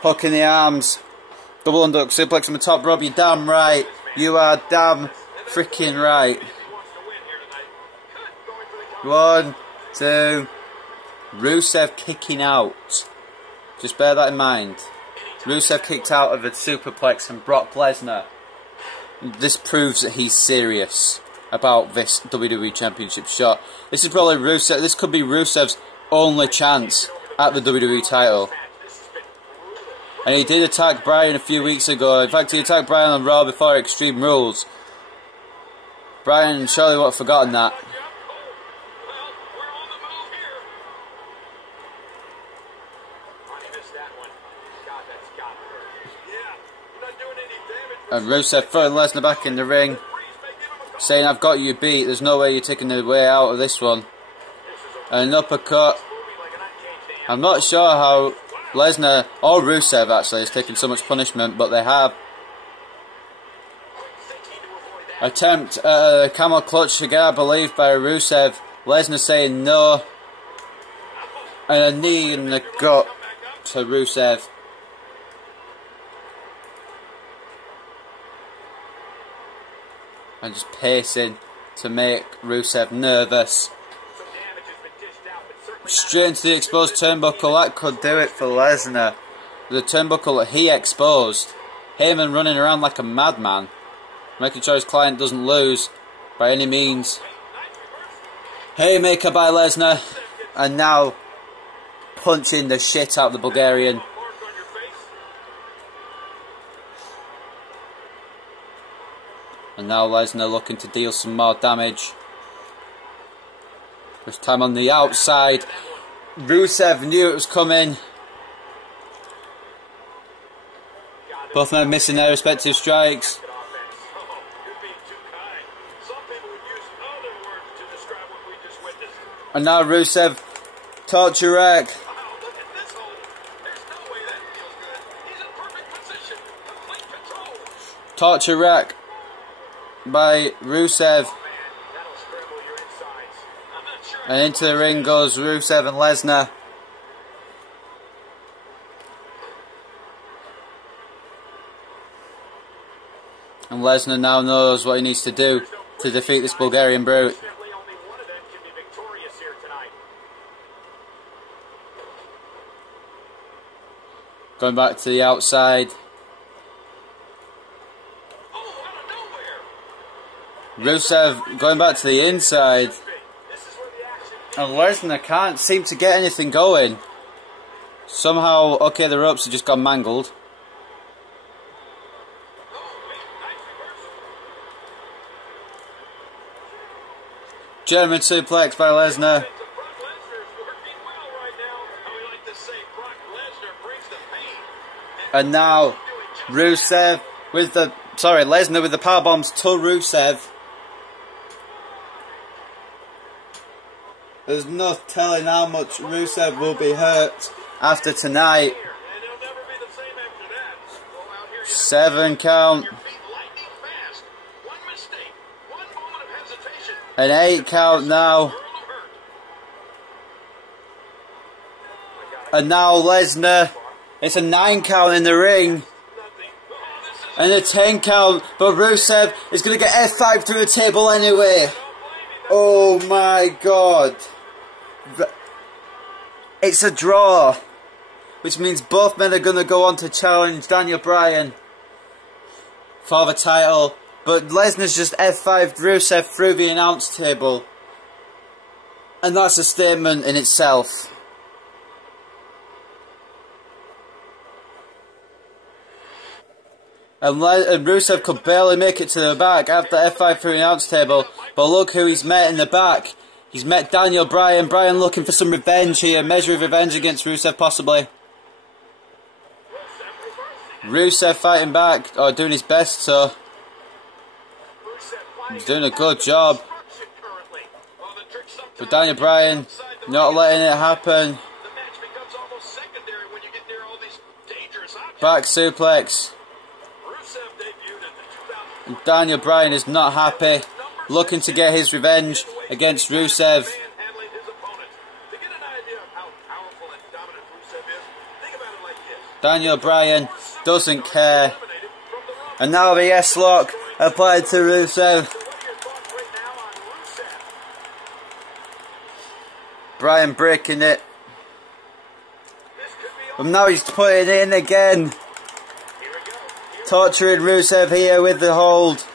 Hook in the arms. Double underhook suplex on the top rope. You're damn right. You are damn freaking right. 1, 2. Rusev kicking out. Just bear that in mind. Rusev kicked out of a superplex and Brock Lesnar. This proves that he's serious about this WWE Championship shot. This is probably Rusev. This could be Rusev's only chance at the WWE title. And he did attack Bryan a few weeks ago. In fact, he attacked Bryan on Raw before Extreme Rules. Bryan surely would have forgotten that. And Rusev throwing Lesnar back in the ring, saying, "I've got you beat. There's no way you're taking the way out of this one." And an uppercut. I'm not sure how Lesnar or Rusev actually has taken so much punishment, but they have. Attempt at a camel clutch again, I believe, by Rusev. Lesnar saying no. And a knee in the gut to Rusev. And just pacing to make Rusev nervous. Straight into the exposed turnbuckle. That could do it for Lesnar. The turnbuckle that he exposed. Heyman running around like a madman, making sure his client doesn't lose by any means. Haymaker by Lesnar. And now punching the shit out of the Bulgarian. And now Lesnar looking to deal some more damage. This time on the outside. Rusev knew it was coming. Both men missing their respective strikes. And now Rusev, torture rack. Torture rack by Rusev. And into the ring goes Rusev and Lesnar. And Lesnar now knows what he needs to do to defeat this Bulgarian Brute. Going back to the outside. Rusev going back to the inside. And Lesnar can't seem to get anything going. Somehow, okay, the ropes have just gone mangled. German suplex by Lesnar. And now Rusev with the Lesnar with the powerbombs to Rusev. There's no telling how much Rusev will be hurt after tonight. 7 count. An 8 count now. And now Lesnar. It's a 9 count in the ring. And a 10 count. But Rusev is going to get F5 through the table anyway. Oh my god. It's a draw. Which means both men are going to go on to challenge Daniel Bryan for the title. But Lesnar's just F5'd Rusev through the announce table. And that's a statement in itself. And Rusev could barely make it to the back after F5 through the announce table. But look who he's met in the back. He's met Daniel Bryan. Bryan looking for some revenge here. Measure of revenge against Rusev possibly. Rusev fighting back. Or doing his best so. He's doing a good job. But Daniel Bryan not letting it happen. Back suplex. And Daniel Bryan is not happy. Looking to get his revenge against Rusev. Daniel Bryan doesn't care. And now the S-lock applied to Rusev. Bryan breaking it. And now he's putting it in again. Torturing Rusev here with the hold.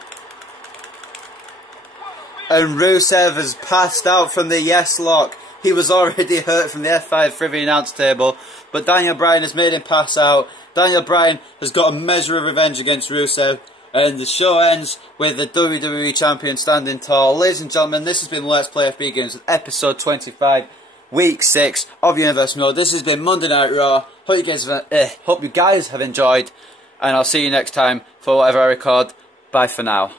And Rusev has passed out from the yes lock. He was already hurt from the F5 through the announce table. But Daniel Bryan has made him pass out. Daniel Bryan has got a measure of revenge against Rusev. And the show ends with the WWE Champion standing tall. Ladies and gentlemen, this has been Let's Play FB Games with episode 25, week 6 of Universe Mode. This has been Monday Night Raw. Hope you guys have enjoyed. And I'll see you next time for whatever I record. Bye for now.